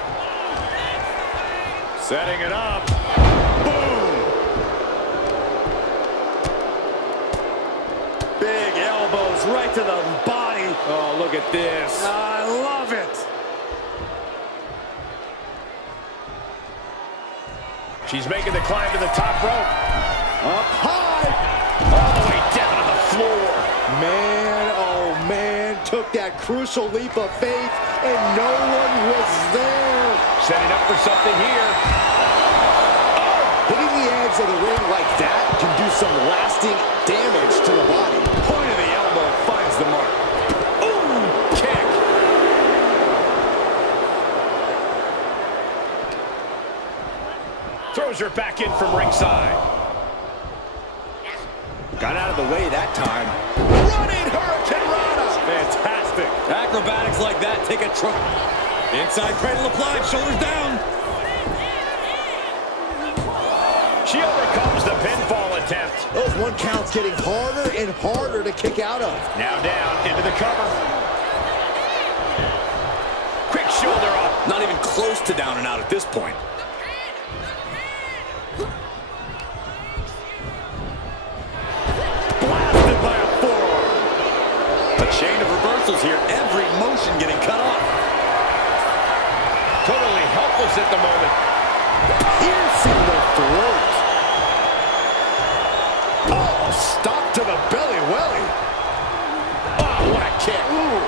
Setting it up. Boom! Big elbows right to the body. Oh, look at this. I love it. She's making the climb to the top rope. Up high. All the way down to the floor. Man, oh man, took that crucial leap of faith, and no one was there. Setting up for something here. Hitting the edge of the ring like that can do some lasting damage to the body. Point of the elbow finds the mark. Ooh, kick. Throws her back in from ringside. Got out of the way that time. Running Hurricane Rana. Fantastic. Acrobatics like that take a trip. Inside cradle applied, shoulders down. She overcomes the pinfall attempt. Those one counts getting harder and harder to kick out of. Now down into the cover. Quick shoulder up. Not even close to down and out at this point. Blasted by a forearm. A chain of reversals. reversals here. Every motion getting cut off. Totally helpless at the moment. Piercing the throat. Oh, stop to the belly welly. Oh, what a kick. Ooh.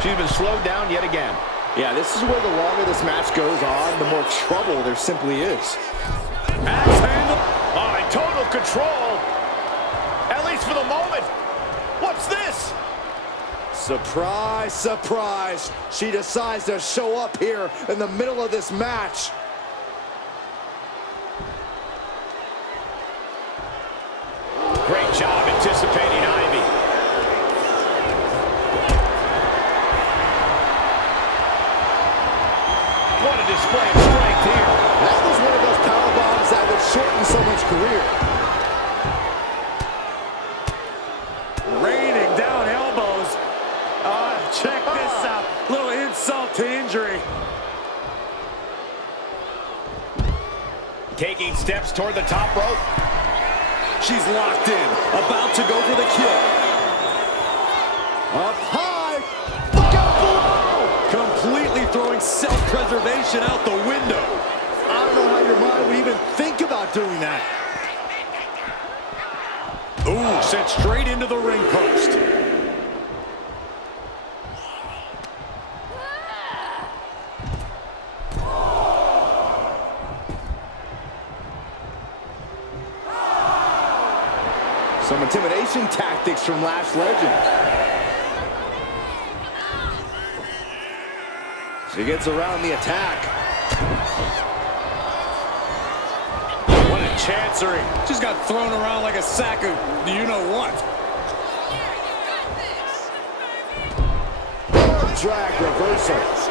She's been slowed down yet again. Yeah, this is where the longer this match goes on, the more trouble there simply is. Axe handle. Oh, in total control. At least for the moment. What's this? Surprise, surprise. She decides to show up here in the middle of this match. Great job anticipating Ivy. What a display of strength here. That was one of those power bombs that would shorten someone's career. Raining down elbows. Check this out. Little insult to injury. Taking steps toward the top rope. She's locked in, about to go for the kill. Up high. Look out below. Completely throwing self-preservation out the window. I don't know how your mind would even think about doing that. Ooh, sent straight into the ring post. Some intimidation tactics from Lash Legend. She gets around the attack. What a chancery. Just got thrown around like a sack of you-know-what. Drag reversal.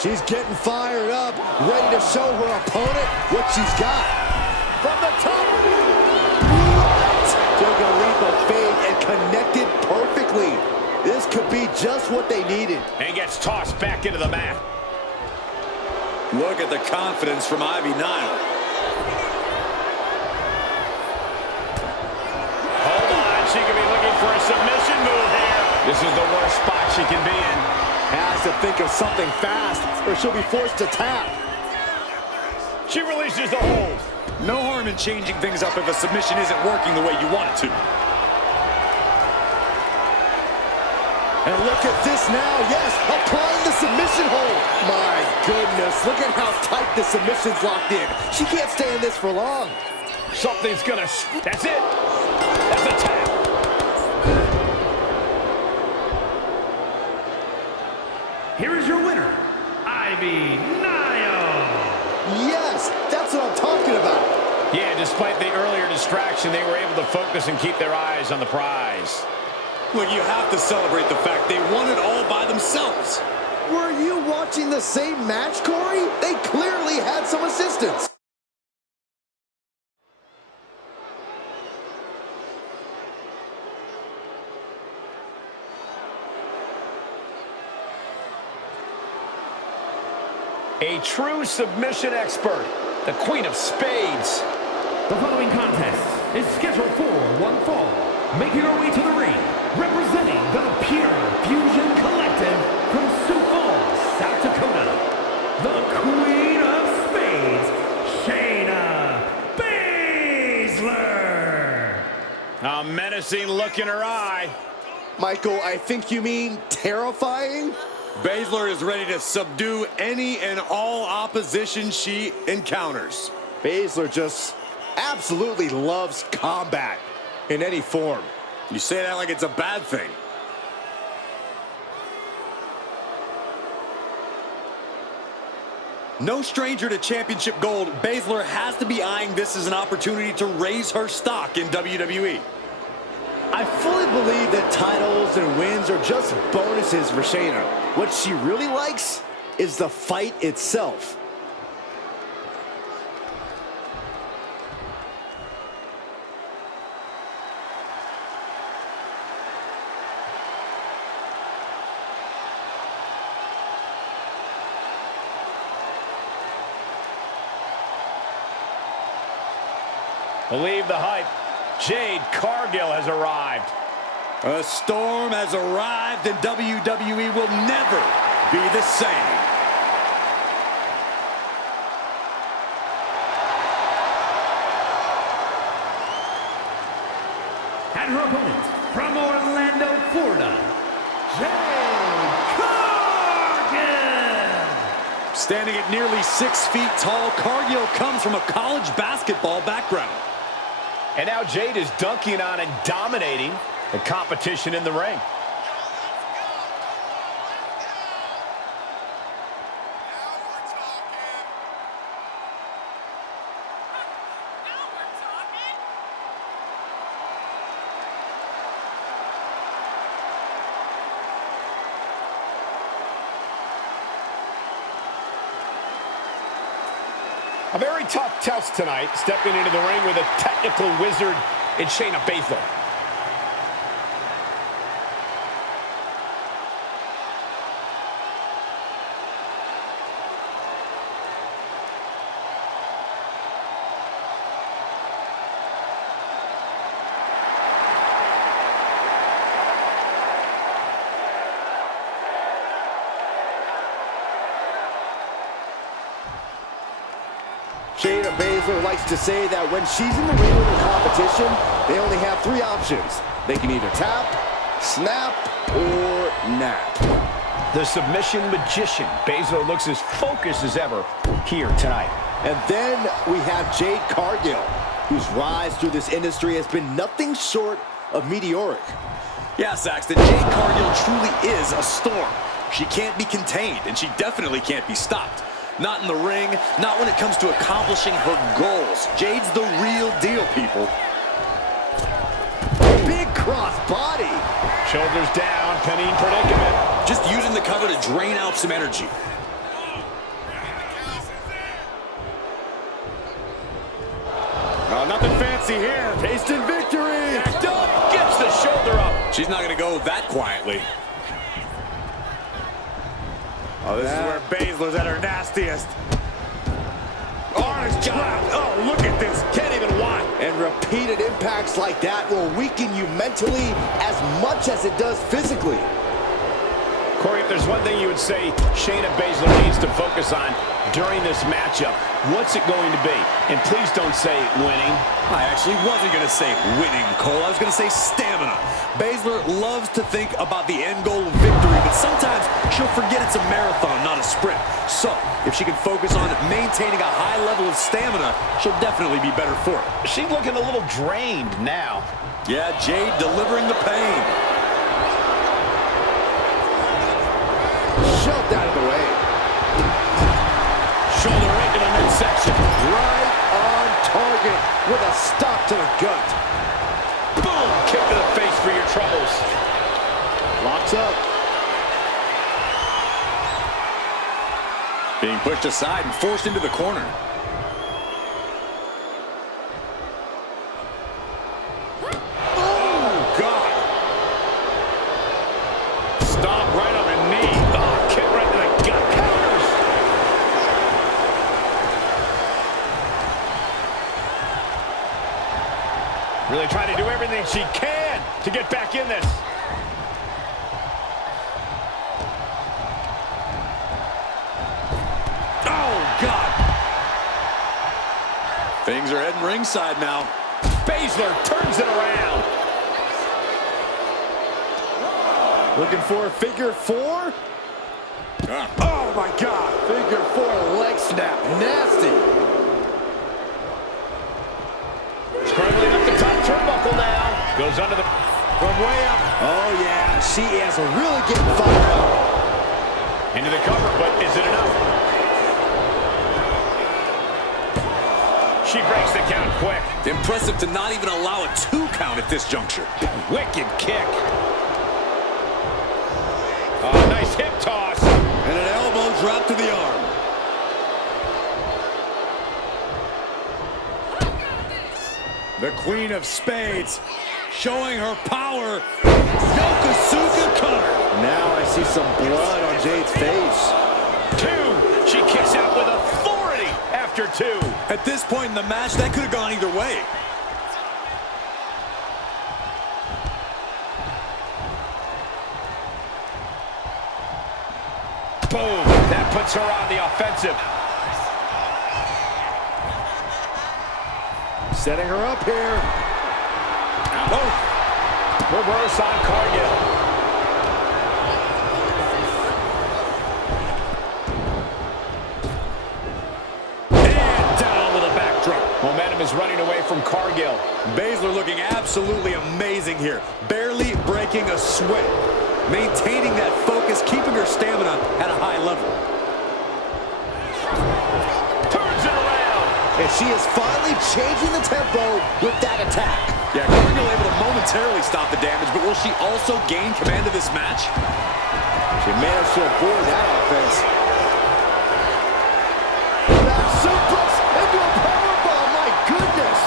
She's getting fired up, ready to show her opponent what she's got. From the top. What? Took a leap of faith and connected perfectly. This could be just what they needed. And gets tossed back into the mat. Look at the confidence from Ivy Nile. Hold on, she could be looking for a submission move here. This is the worst spot she can be in. Has to think of something fast or she'll be forced to tap. She releases the hold. No harm in changing things up if a submission isn't working the way you want it to. And look at this now, yes, applying the submission hold. My goodness, look at how tight the submission's locked in. She can't stay in this for long. Something's gonna, that's it. That's a tap. Here is your winner, Ivy Nile. Yes, that's what I'm talking about. Yeah, despite the earlier distraction, they were able to focus and keep their eyes on the prize. Look, you have to celebrate the fact they won it all by themselves. Were you watching the same match, Corey? They clearly had some assistance. A true submission expert, the Queen of Spades. The following contest is scheduled for one fall. Making her way to the ring, representing the Pure Fusion Collective from Sioux Falls, South Dakota, the Queen of Spades, Shayna Baszler. A menacing look in her eye. Michael, I think you mean terrifying? Baszler is ready to subdue any and all opposition she encounters. Baszler just absolutely loves combat in any form. You say that like it's a bad thing. No stranger to championship gold, Baszler has to be eyeing this as an opportunity to raise her stock in WWE. I fully believe that titles and wins are just bonuses for Shayna. What she really likes is the fight itself. Believe the hype. Jade Cargill has arrived. A storm has arrived, and WWE will never be the same. And her opponent, from Orlando, Florida, Jade Cargill. Standing at nearly 6 feet tall, Cargill comes from a college basketball background. And now Jade is dunking on and dominating the competition in the ring. A very tough test tonight, stepping into the ring with a technical wizard in Shayna Baszler. Shayna Baszler likes to say that when she's in the ring with her competition, they only have 3 options. They can either tap, snap, or nap. The submission magician. Baszler looks as focused as ever here tonight. And then we have Jade Cargill, whose rise through this industry has been nothing short of meteoric. Yeah, Saxton, Jade Cargill truly is a storm. She can't be contained, and she definitely can't be stopped. Not in the ring, not when it comes to accomplishing her goals. Jade's the real deal, people. Big cross body. Shoulders down, pinning predicament. Just using the cover to drain out some energy. Oh, nothing fancy here. Tasting victory. Gets the shoulder up. She's not going to go that quietly. Oh, this is where Baszler's at her nastiest. Honest job. Oh, look at this. Can't even watch. And repeated impacts like that will weaken you mentally as much as it does physically. Corey, if there's one thing you would say Shayna Baszler needs to focus on during this matchup, what's it going to be? And please don't say winning. I actually wasn't going to say winning, Cole. I was going to say stamina. Baszler loves to think about the end goal of victory, but sometimes she'll forget it's a marathon, not a sprint. So, if she can focus on maintaining a high level of stamina, she'll definitely be better for it. She's looking a little drained now. Yeah, Jade delivering the pain. Shoved out of the way. Shoulder right to the midsection. Right on target with a stop to the gut. Boom! Kick to the face for your troubles. Locks up. Being pushed aside and forced into the corner. Oh, God. Stomp right on the knee. Oh, kick right to the gut. Counters. Really trying to do everything she can to get back in this. Oh, God. Things are heading ringside now. Baszler turns it around. Looking for a figure 4? Oh, my God. Figure 4 leg snap. Nasty. Scrambling up the top turnbuckle now. Goes under the... From way up. Oh, yeah. She is really getting fired up. Into the cover, but is it enough? She breaks the count quick. Impressive to not even allow a 2 count at this juncture. Wicked kick. Oh, nice hip toss. And an elbow drop to the arm. The Queen of Spades showing her power. Yokosuka cutter. Now I see some blood on Jade's face. 2. She kicks out with authority after 2. At this point in the match, that could have gone either way. Boom. That puts her on the offensive. Setting her up here. Oh. Reverse on Cargill. Momentum is running away from Cargill. Baszler looking absolutely amazing here. Barely breaking a sweat. Maintaining that focus, keeping her stamina at a high level. Turns it around. And she is finally changing the tempo with that attack. Yeah, Cargill able to momentarily stop the damage, but will she also gain command of this match? She managed to avoid that offense. That suplex into a powerbomb, my goodness.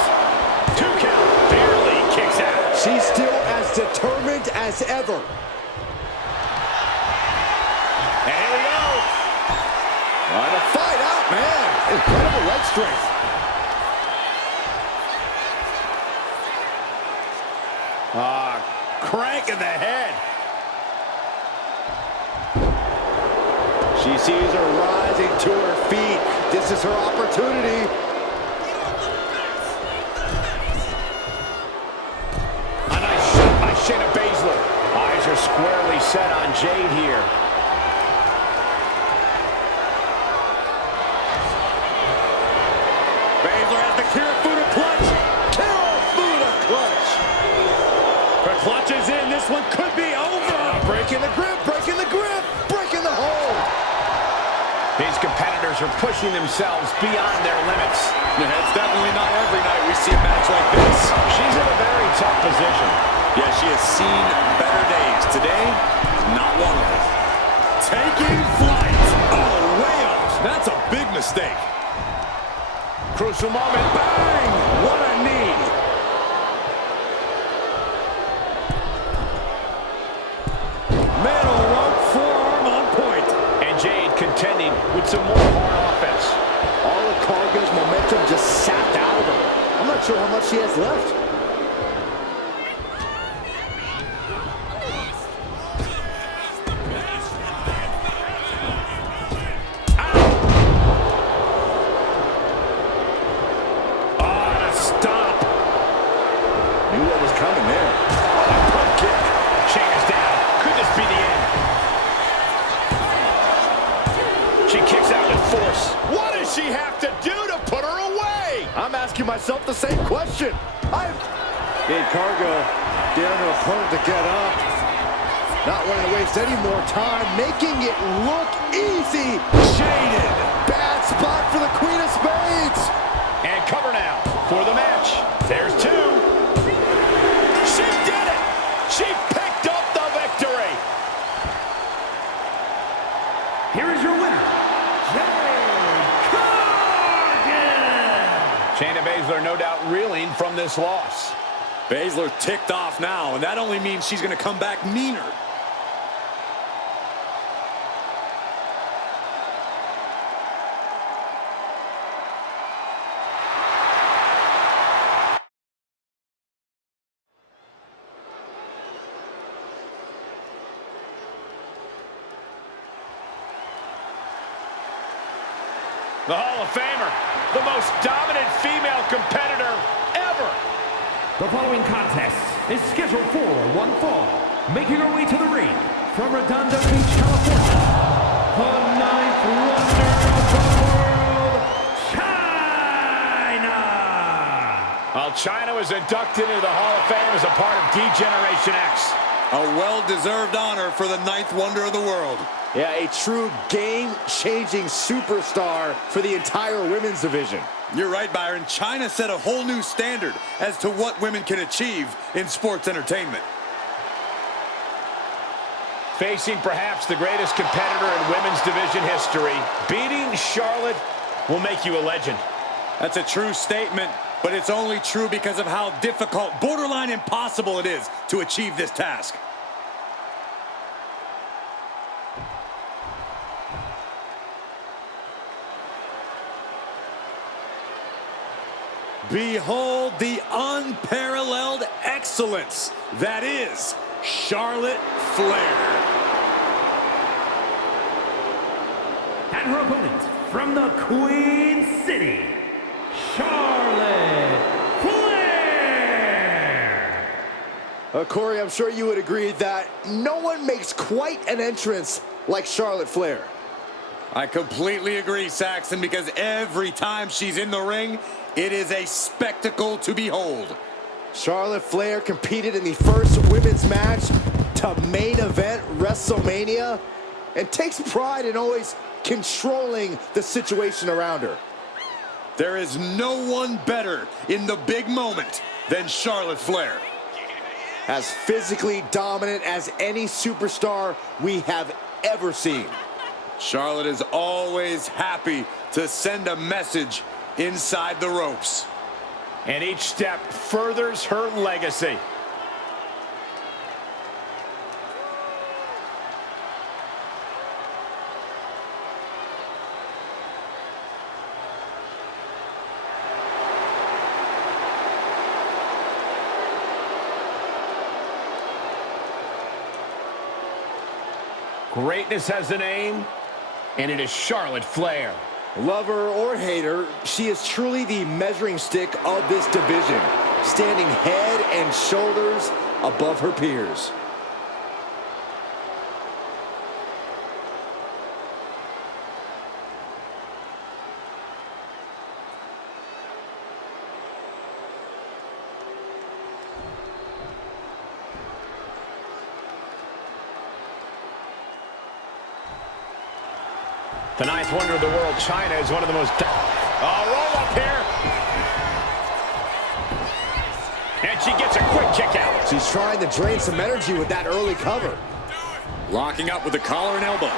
2 count, barely kicks out. She's still as determined as ever. And here we go. Trying to fight out, man. Incredible leg strength. Crank in the head. She sees her rising to her feet. This is her opportunity. A nice shot by Shayna Baszler. Eyes are squarely set on Jade here. Baszler has the Kirifuda clutch. Kirifuda clutch. Her clutch is in. This one could be over. Breaking the grip, breaking the grip, breaking the hold. These competitors are pushing themselves beyond their limits. Yeah, it's definitely not every night we see a match like this. She's in a very tough position. Yeah, she has seen better days. Today, not one of them. Taking flight. Oh, way off. That's a big mistake. Crucial moment. Bang! What a knee. Middle rope forearm on point. And Jade contending with some more hard offense. All of Cargill's momentum just sapped out of her. I'm not sure how much she has left. Coming there. Oh, a pump kick. Shayna's down. Could this be the end? She kicks out with force. What does she have to do to put her away? I'm asking myself the same question. Jade Cargill daring her opponent to get up. Not wanting to waste any more time, making it look easy. Shaded. Bad spot for the Queen of Spades. And cover now for the match. There's 2. She did it! She picked up the victory! Here is your winner, Jade Cargill! Shayna Baszler no doubt reeling from this loss. Baszler ticked off now, and that only means she's going to come back meaner. The Hall of Famer, the most dominant female competitor ever. The following contest is scheduled for one fall. Making her way to the ring from Redondo Beach, California, the 9th wonder of the world, China! Well, China was inducted into the Hall of Fame as a part of D-Generation X. A well-deserved honor for the 9th wonder of the world. Yeah, a true game-changing superstar for the entire women's division. You're right, Byron. China set a whole new standard as to what women can achieve in sports entertainment. Facing perhaps the greatest competitor in women's division history, beating Charlotte will make you a legend. That's a true statement, but it's only true because of how difficult, borderline impossible it is to achieve this task. Behold the unparalleled excellence that is Charlotte Flair. And her opponent from the Queen City, Charlotte Flair. Corey, I'm sure you would agree that no one makes quite an entrance like Charlotte Flair. I completely agree, Saxton, because every time she's in the ring, it is a spectacle to behold. Charlotte Flair competed in the first women's match to main event WrestleMania and takes pride in always controlling the situation around her. There is no one better in the big moment than Charlotte Flair. As physically dominant as any superstar we have ever seen. Charlotte is always happy to send a message inside the ropes. And each step furthers her legacy. Greatness has a name, and it is Charlotte Flair. Lover or hater, she is truly the measuring stick of this division, standing head and shoulders above her peers. The ninth wonder of the world, China, is one of the most... roll up here. And she gets a quick kick out. She's trying to drain some energy with that early cover. Locking up with the collar and elbow.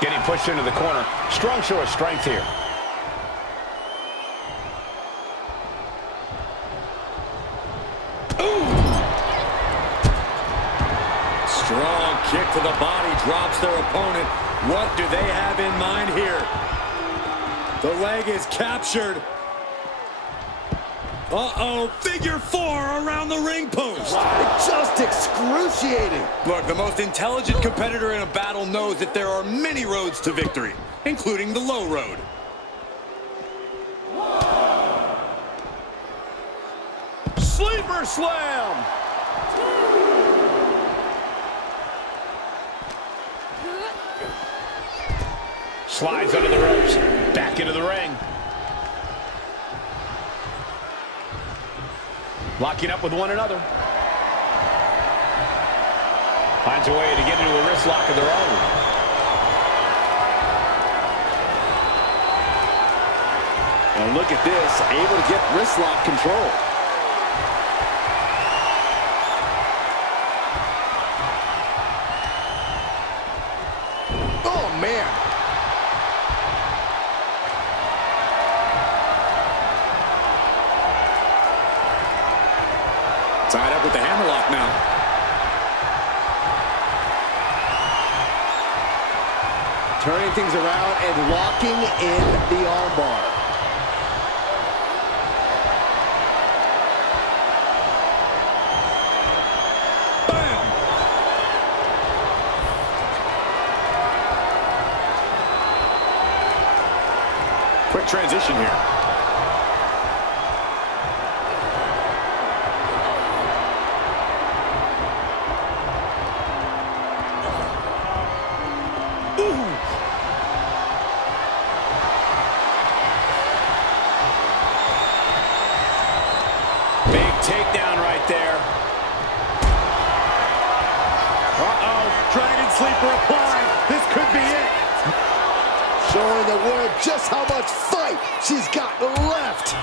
Getting pushed into the corner. Strong show of strength here. Strong kick to the body, drops their opponent. What do they have in mind here? The leg is captured. Uh-oh, figure four around the ring post. Just excruciating. Look, the most intelligent competitor in a battle knows that there are many roads to victory, including the low road. Sleeper slam. Slides under the ropes, back into the ring. Locking up with one another. Finds a way to get into a wrist lock of their own. And look at this, able to get wrist lock control. Oh, man. Tied up with the hammerlock now. Turning things around and locking in the armbar. Bam! Quick transition here. Big takedown right there. Uh-oh, Dragon Sleeper applied. This could be it. Showing the world just how much fight she's got left.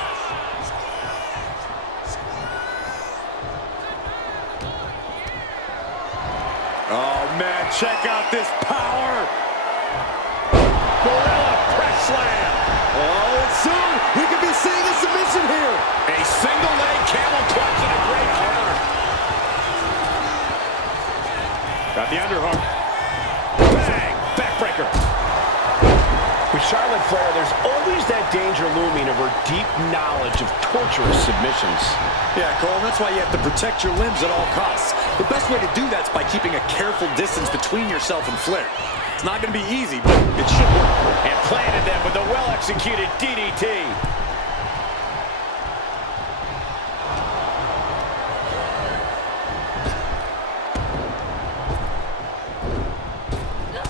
check out this power. Gorilla press slam. Oh, and soon we could be seeing a submission here. A single leg camel clutch and a great counter. Got the underhook. Bang! Backbreaker. With Charlotte Flair, there's always that danger looming of her deep knowledge of torturous submissions. Yeah, Cole, that's why you have to protect your limbs at all costs. The best way to do that's by keeping a careful distance between yourself and Flair. It's not going to be easy, but it should work. And planted them with a well-executed DDT.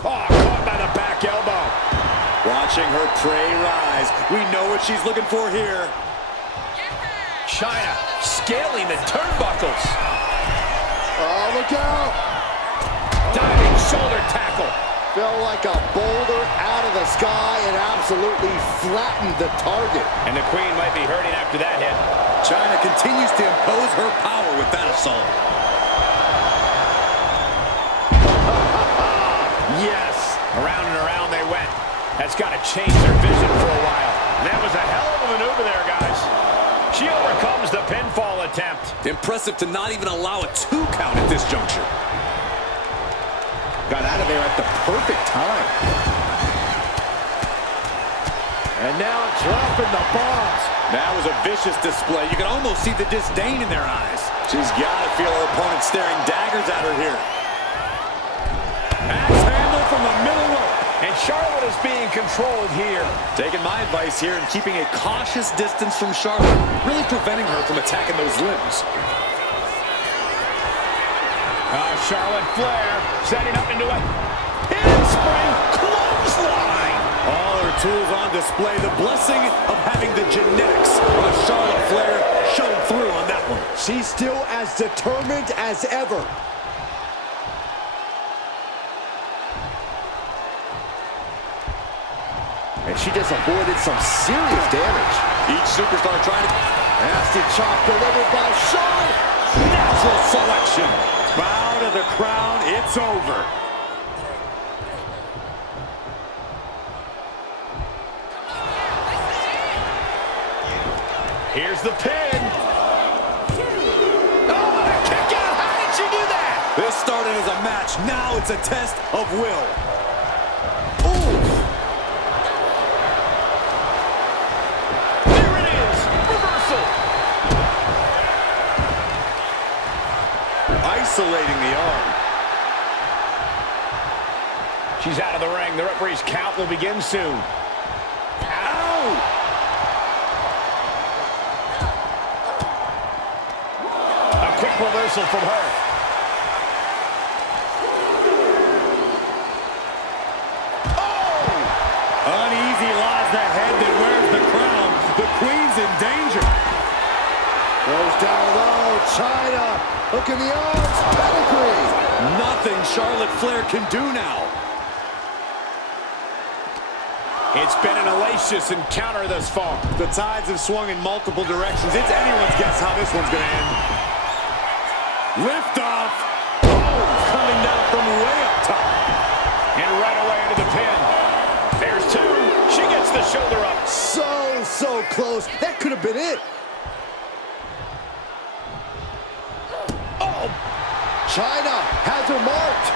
Oh, caught by the back elbow. Watching her prey rise. We know what she's looking for here. China scaling the turnbuckles. Oh, look out. Diving shoulder tackle. Fell like a boulder out of the sky and absolutely flattened the target. And the Queen might be hurting after that hit. China continues to impose her power with that assault. Yes. Around and around they went. That's got to change their vision for a while. And that was a hell of a maneuver there, guys. She overcomes the pinfall attempt. Impressive to not even allow a 2 count at this juncture. Got out of there at the perfect time. And now dropping the bombs. That was a vicious display. You can almost see the disdain in their eyes. She's got to feel her opponent staring daggers at her here. Axe handle from the middle rope. And Charlotte is being controlled here. Taking my advice here and keeping a cautious distance from Charlotte, really preventing her from attacking those limbs. Charlotte Flair setting up into a handspring clothesline. All her tools on display. The blessing of having the genetics of Charlotte Flair showed through on that one. She's still as determined as ever. And she just avoided some serious damage. Each superstar trying to... Nasty chop delivered by Charlotte. Natural selection. Bow to the crown. It's over. Here's the pin. Oh, what a kick out. How did she do that? This started as a match. Now it's a test of will. Isolating the arm. She's out of the ring. The referee's count will begin soon. Ow! A quick reversal from her. Oh! Uneasy lies the head that wears the crown. The Queen's in danger. Goes down low. China. Look in the arms, pedigree. Nothing Charlotte Flair can do now. It's been an hellacious encounter thus far. The tides have swung in multiple directions. It's anyone's guess how this one's going to end. Lift off. Oh, coming down from way up top. And right away into the pin. There's 2. She gets the shoulder up. So close. That could have been it. China has her marked.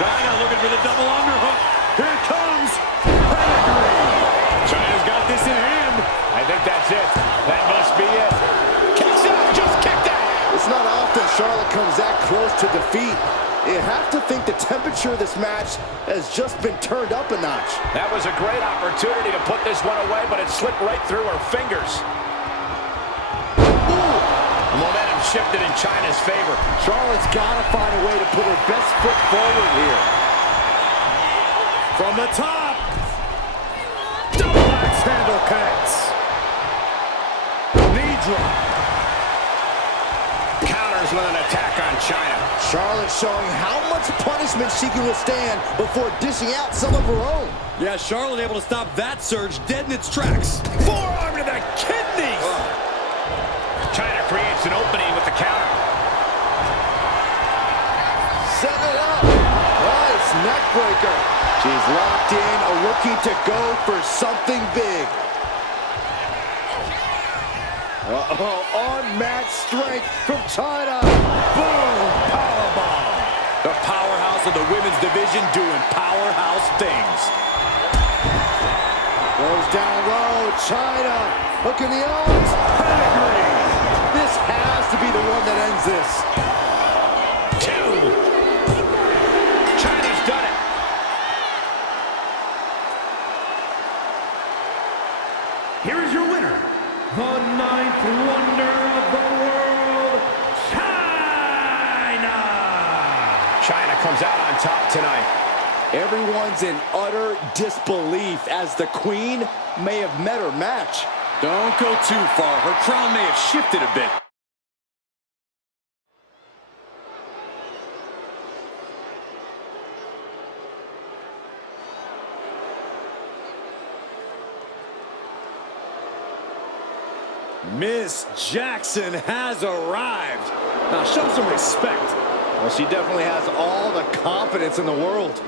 China looking for the double underhook. Here it comes. Pedigree. China's got this in hand. I think that's it. That must be it. Kicks out. Just kicked out. It's not often Charlotte comes that close to defeat. You have to think the temperature of this match has just been turned up a notch. That was a great opportunity to put this one away, but it slipped right through her fingers. Momentum shifted in China's favor. Charlotte's got to find a way to put her best foot forward here. From the top. Double axe handle connects. Knee drop. Counters with an attack on China. Charlotte showing how much punishment she can withstand before dishing out some of her own. Yeah, Charlotte able to stop that surge dead in its tracks. Forearm to the kidneys. China creates an opening with the counter. setting it up. Nice neck breaker. She's locked in, looking to go for something big. Unmatched strength from China. Boom! Powerbomb. The powerhouse of the women's division doing powerhouse things. Goes down low. China. Look in the arms. Pedigree. This has to be the one that ends this. 2. China's done it. Here is your winner, the 9th wonder of the world, China! China comes out on top tonight. Everyone's in utter disbelief as the queen may have met her match. Don't go too far. Her crown may have shifted a bit. Miss Jackson has arrived. Now show some respect. Well, she definitely has all the confidence in the world.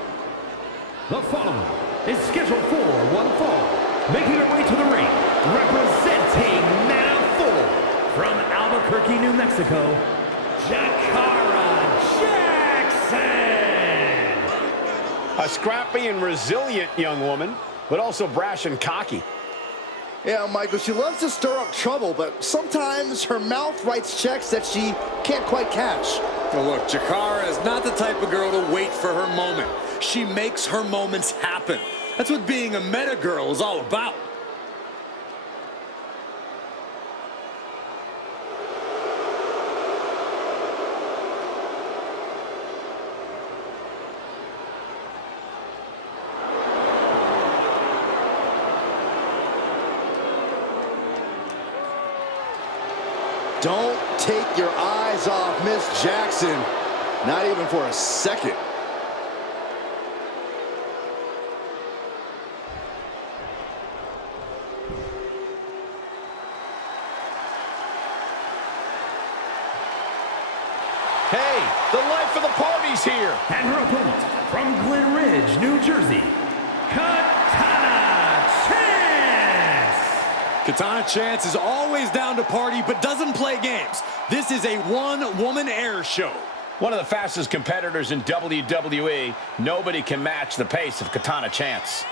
The following is scheduled for one fall, making her way to the ring, representing Manafort from Albuquerque, New Mexico, Jakara Jackson. A scrappy and resilient young woman, but also brash and cocky. Yeah, Michael, she loves to stir up trouble, but sometimes her mouth writes checks that she can't quite cash. Well, look, Jakara is not the type of girl to wait for her moment. She makes her moments happen. That's what being a meta girl is all about. Don't take your eyes off Miss Jackson, not even for a second. Hey, the life of the party's here. And her opponent from Glen Ridge, New Jersey, Katana Chance. Katana Chance is always down to party, but doesn't play games. This is a one-woman air show. One of the fastest competitors in WWE. Nobody can match the pace of Katana Chance.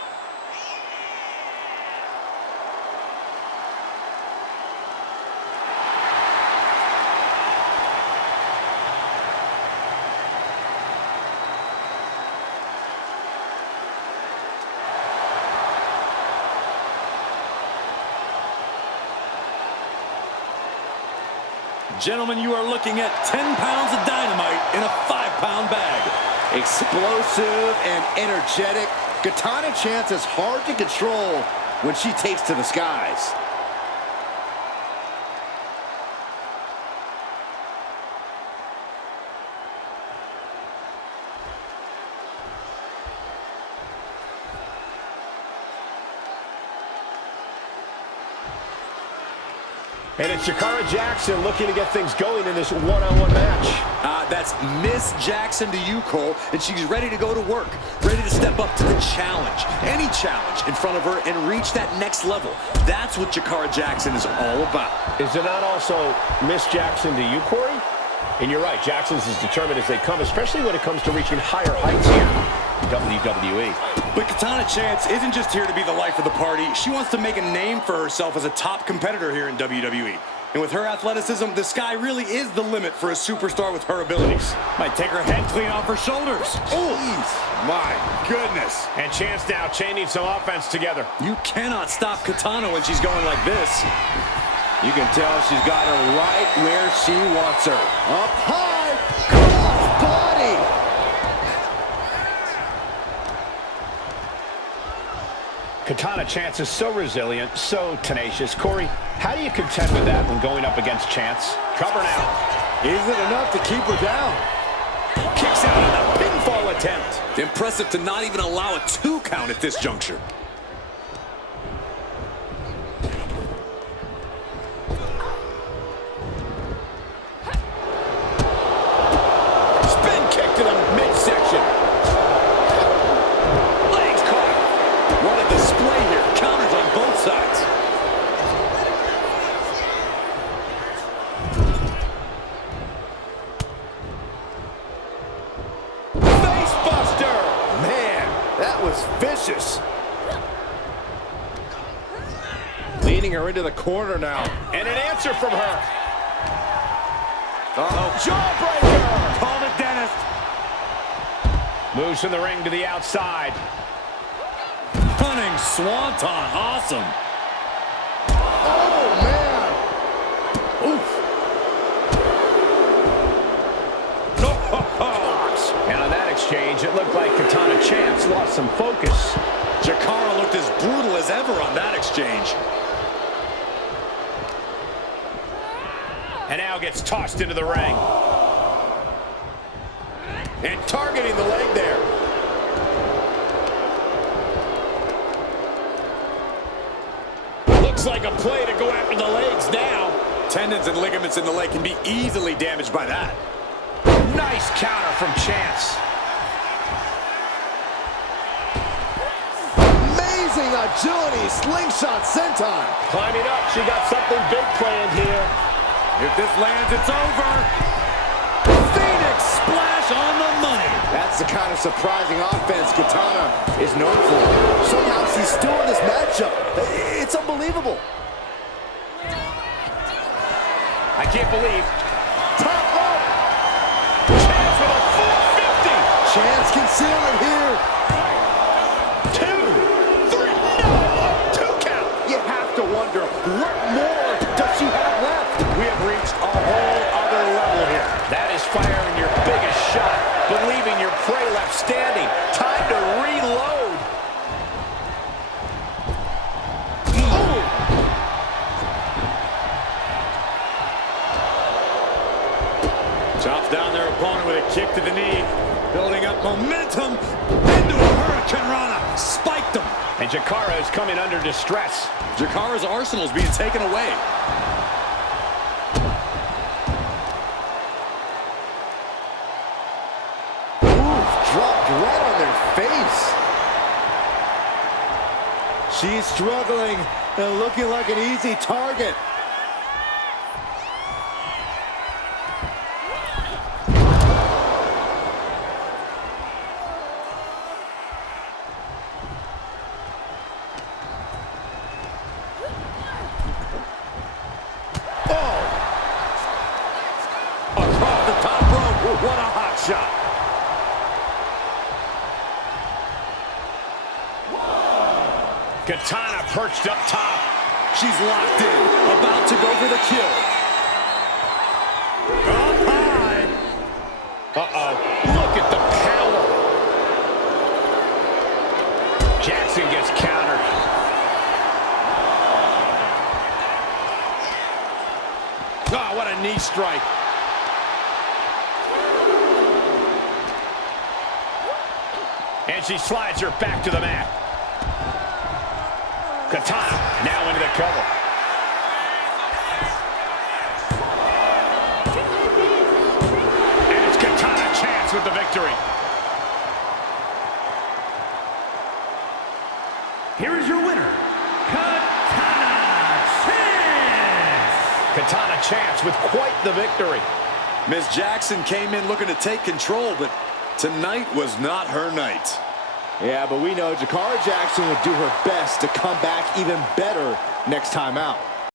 Gentlemen, you are looking at 10 pounds of dynamite in a 5-pound bag. Explosive and energetic, Katana Chance is hard to control when she takes to the skies. And it's Jakara Jackson looking to get things going in this one-on-one match. That's Miss Jackson to you, Cole, and she's ready to go to work, ready to step up to the challenge, any challenge in front of her, and reach that next level. That's what Jakara Jackson is all about. Is it not also Miss Jackson to you, Corey? And you're right, Jackson's as determined as they come, especially when it comes to reaching higher heights here in WWE. But Katana Chance isn't just here to be the life of the party. She wants to make a name for herself as a top competitor here in WWE. And with her athleticism, the sky really is the limit for a superstar with her abilities. Might take her head clean off her shoulders. Oh, My goodness. And Chance now chaining some offense together. You cannot stop Katana when she's going like this. you can tell she's got her right where she wants her. Up high, cross body. Katana Chance is so resilient, so tenacious. Corey, how do you contend with that when going up against Chance? Cover now. Isn't enough to keep her down. Kicks out on the pinfall attempt. Impressive to not even allow a 2 count at this juncture. Spin kick to the That was vicious. Leading her into the corner now. And an answer from her. Uh-oh. Jawbreaker! Call it, Dennis. Moves from the ring to the outside. Stunning swanton. Awesome. Oh, man. Oof. And on that exchange, it looked like Katana Chance lost some focus. Jakara looked as brutal as ever on that exchange. And now gets tossed into the ring. And targeting the leg there. Looks like a play to go after the legs now. Tendons and ligaments in the leg can be easily damaged by that. Nice counter from Chance. Amazing agility, slingshot senton. Climbing up, she got something big planned here. If this lands, it's over. Phoenix splash on the money. That's the kind of surprising offense Katana is known for. Somehow she's still in this matchup. It's unbelievable. I can't believe. Top rope. Chance with a 450. Chance can seal it here. 2, 3, no, 2 count. You have to wonder, what more does she have left? We have reached a whole other level here. That is firing your biggest shot, but leaving your prey left standing. Time to reload. Ooh. Chops down their opponent with a kick to the knee. Building up momentum into a Hurricane Rana. Spiked him. And Jakara is coming under distress. Jakara's arsenal is being taken away. Dropped right on their face. She's struggling and looking like an easy target. Oh! Across the top rope. What a hot shot. Katana perched up top. She's locked in, about to go for the kill. Up high. Uh-oh. Look at the power. Jackson gets countered. Oh, what a knee strike. And she slides her back to the mat. Katana now into the cover. And it's Katana Chance with the victory. Here is your winner, Katana Chance. Katana Chance with quite the victory. Ms. Jackson came in looking to take control, but tonight was not her night. Yeah, but we know Jakara Jackson would do her best to come back even better next time out.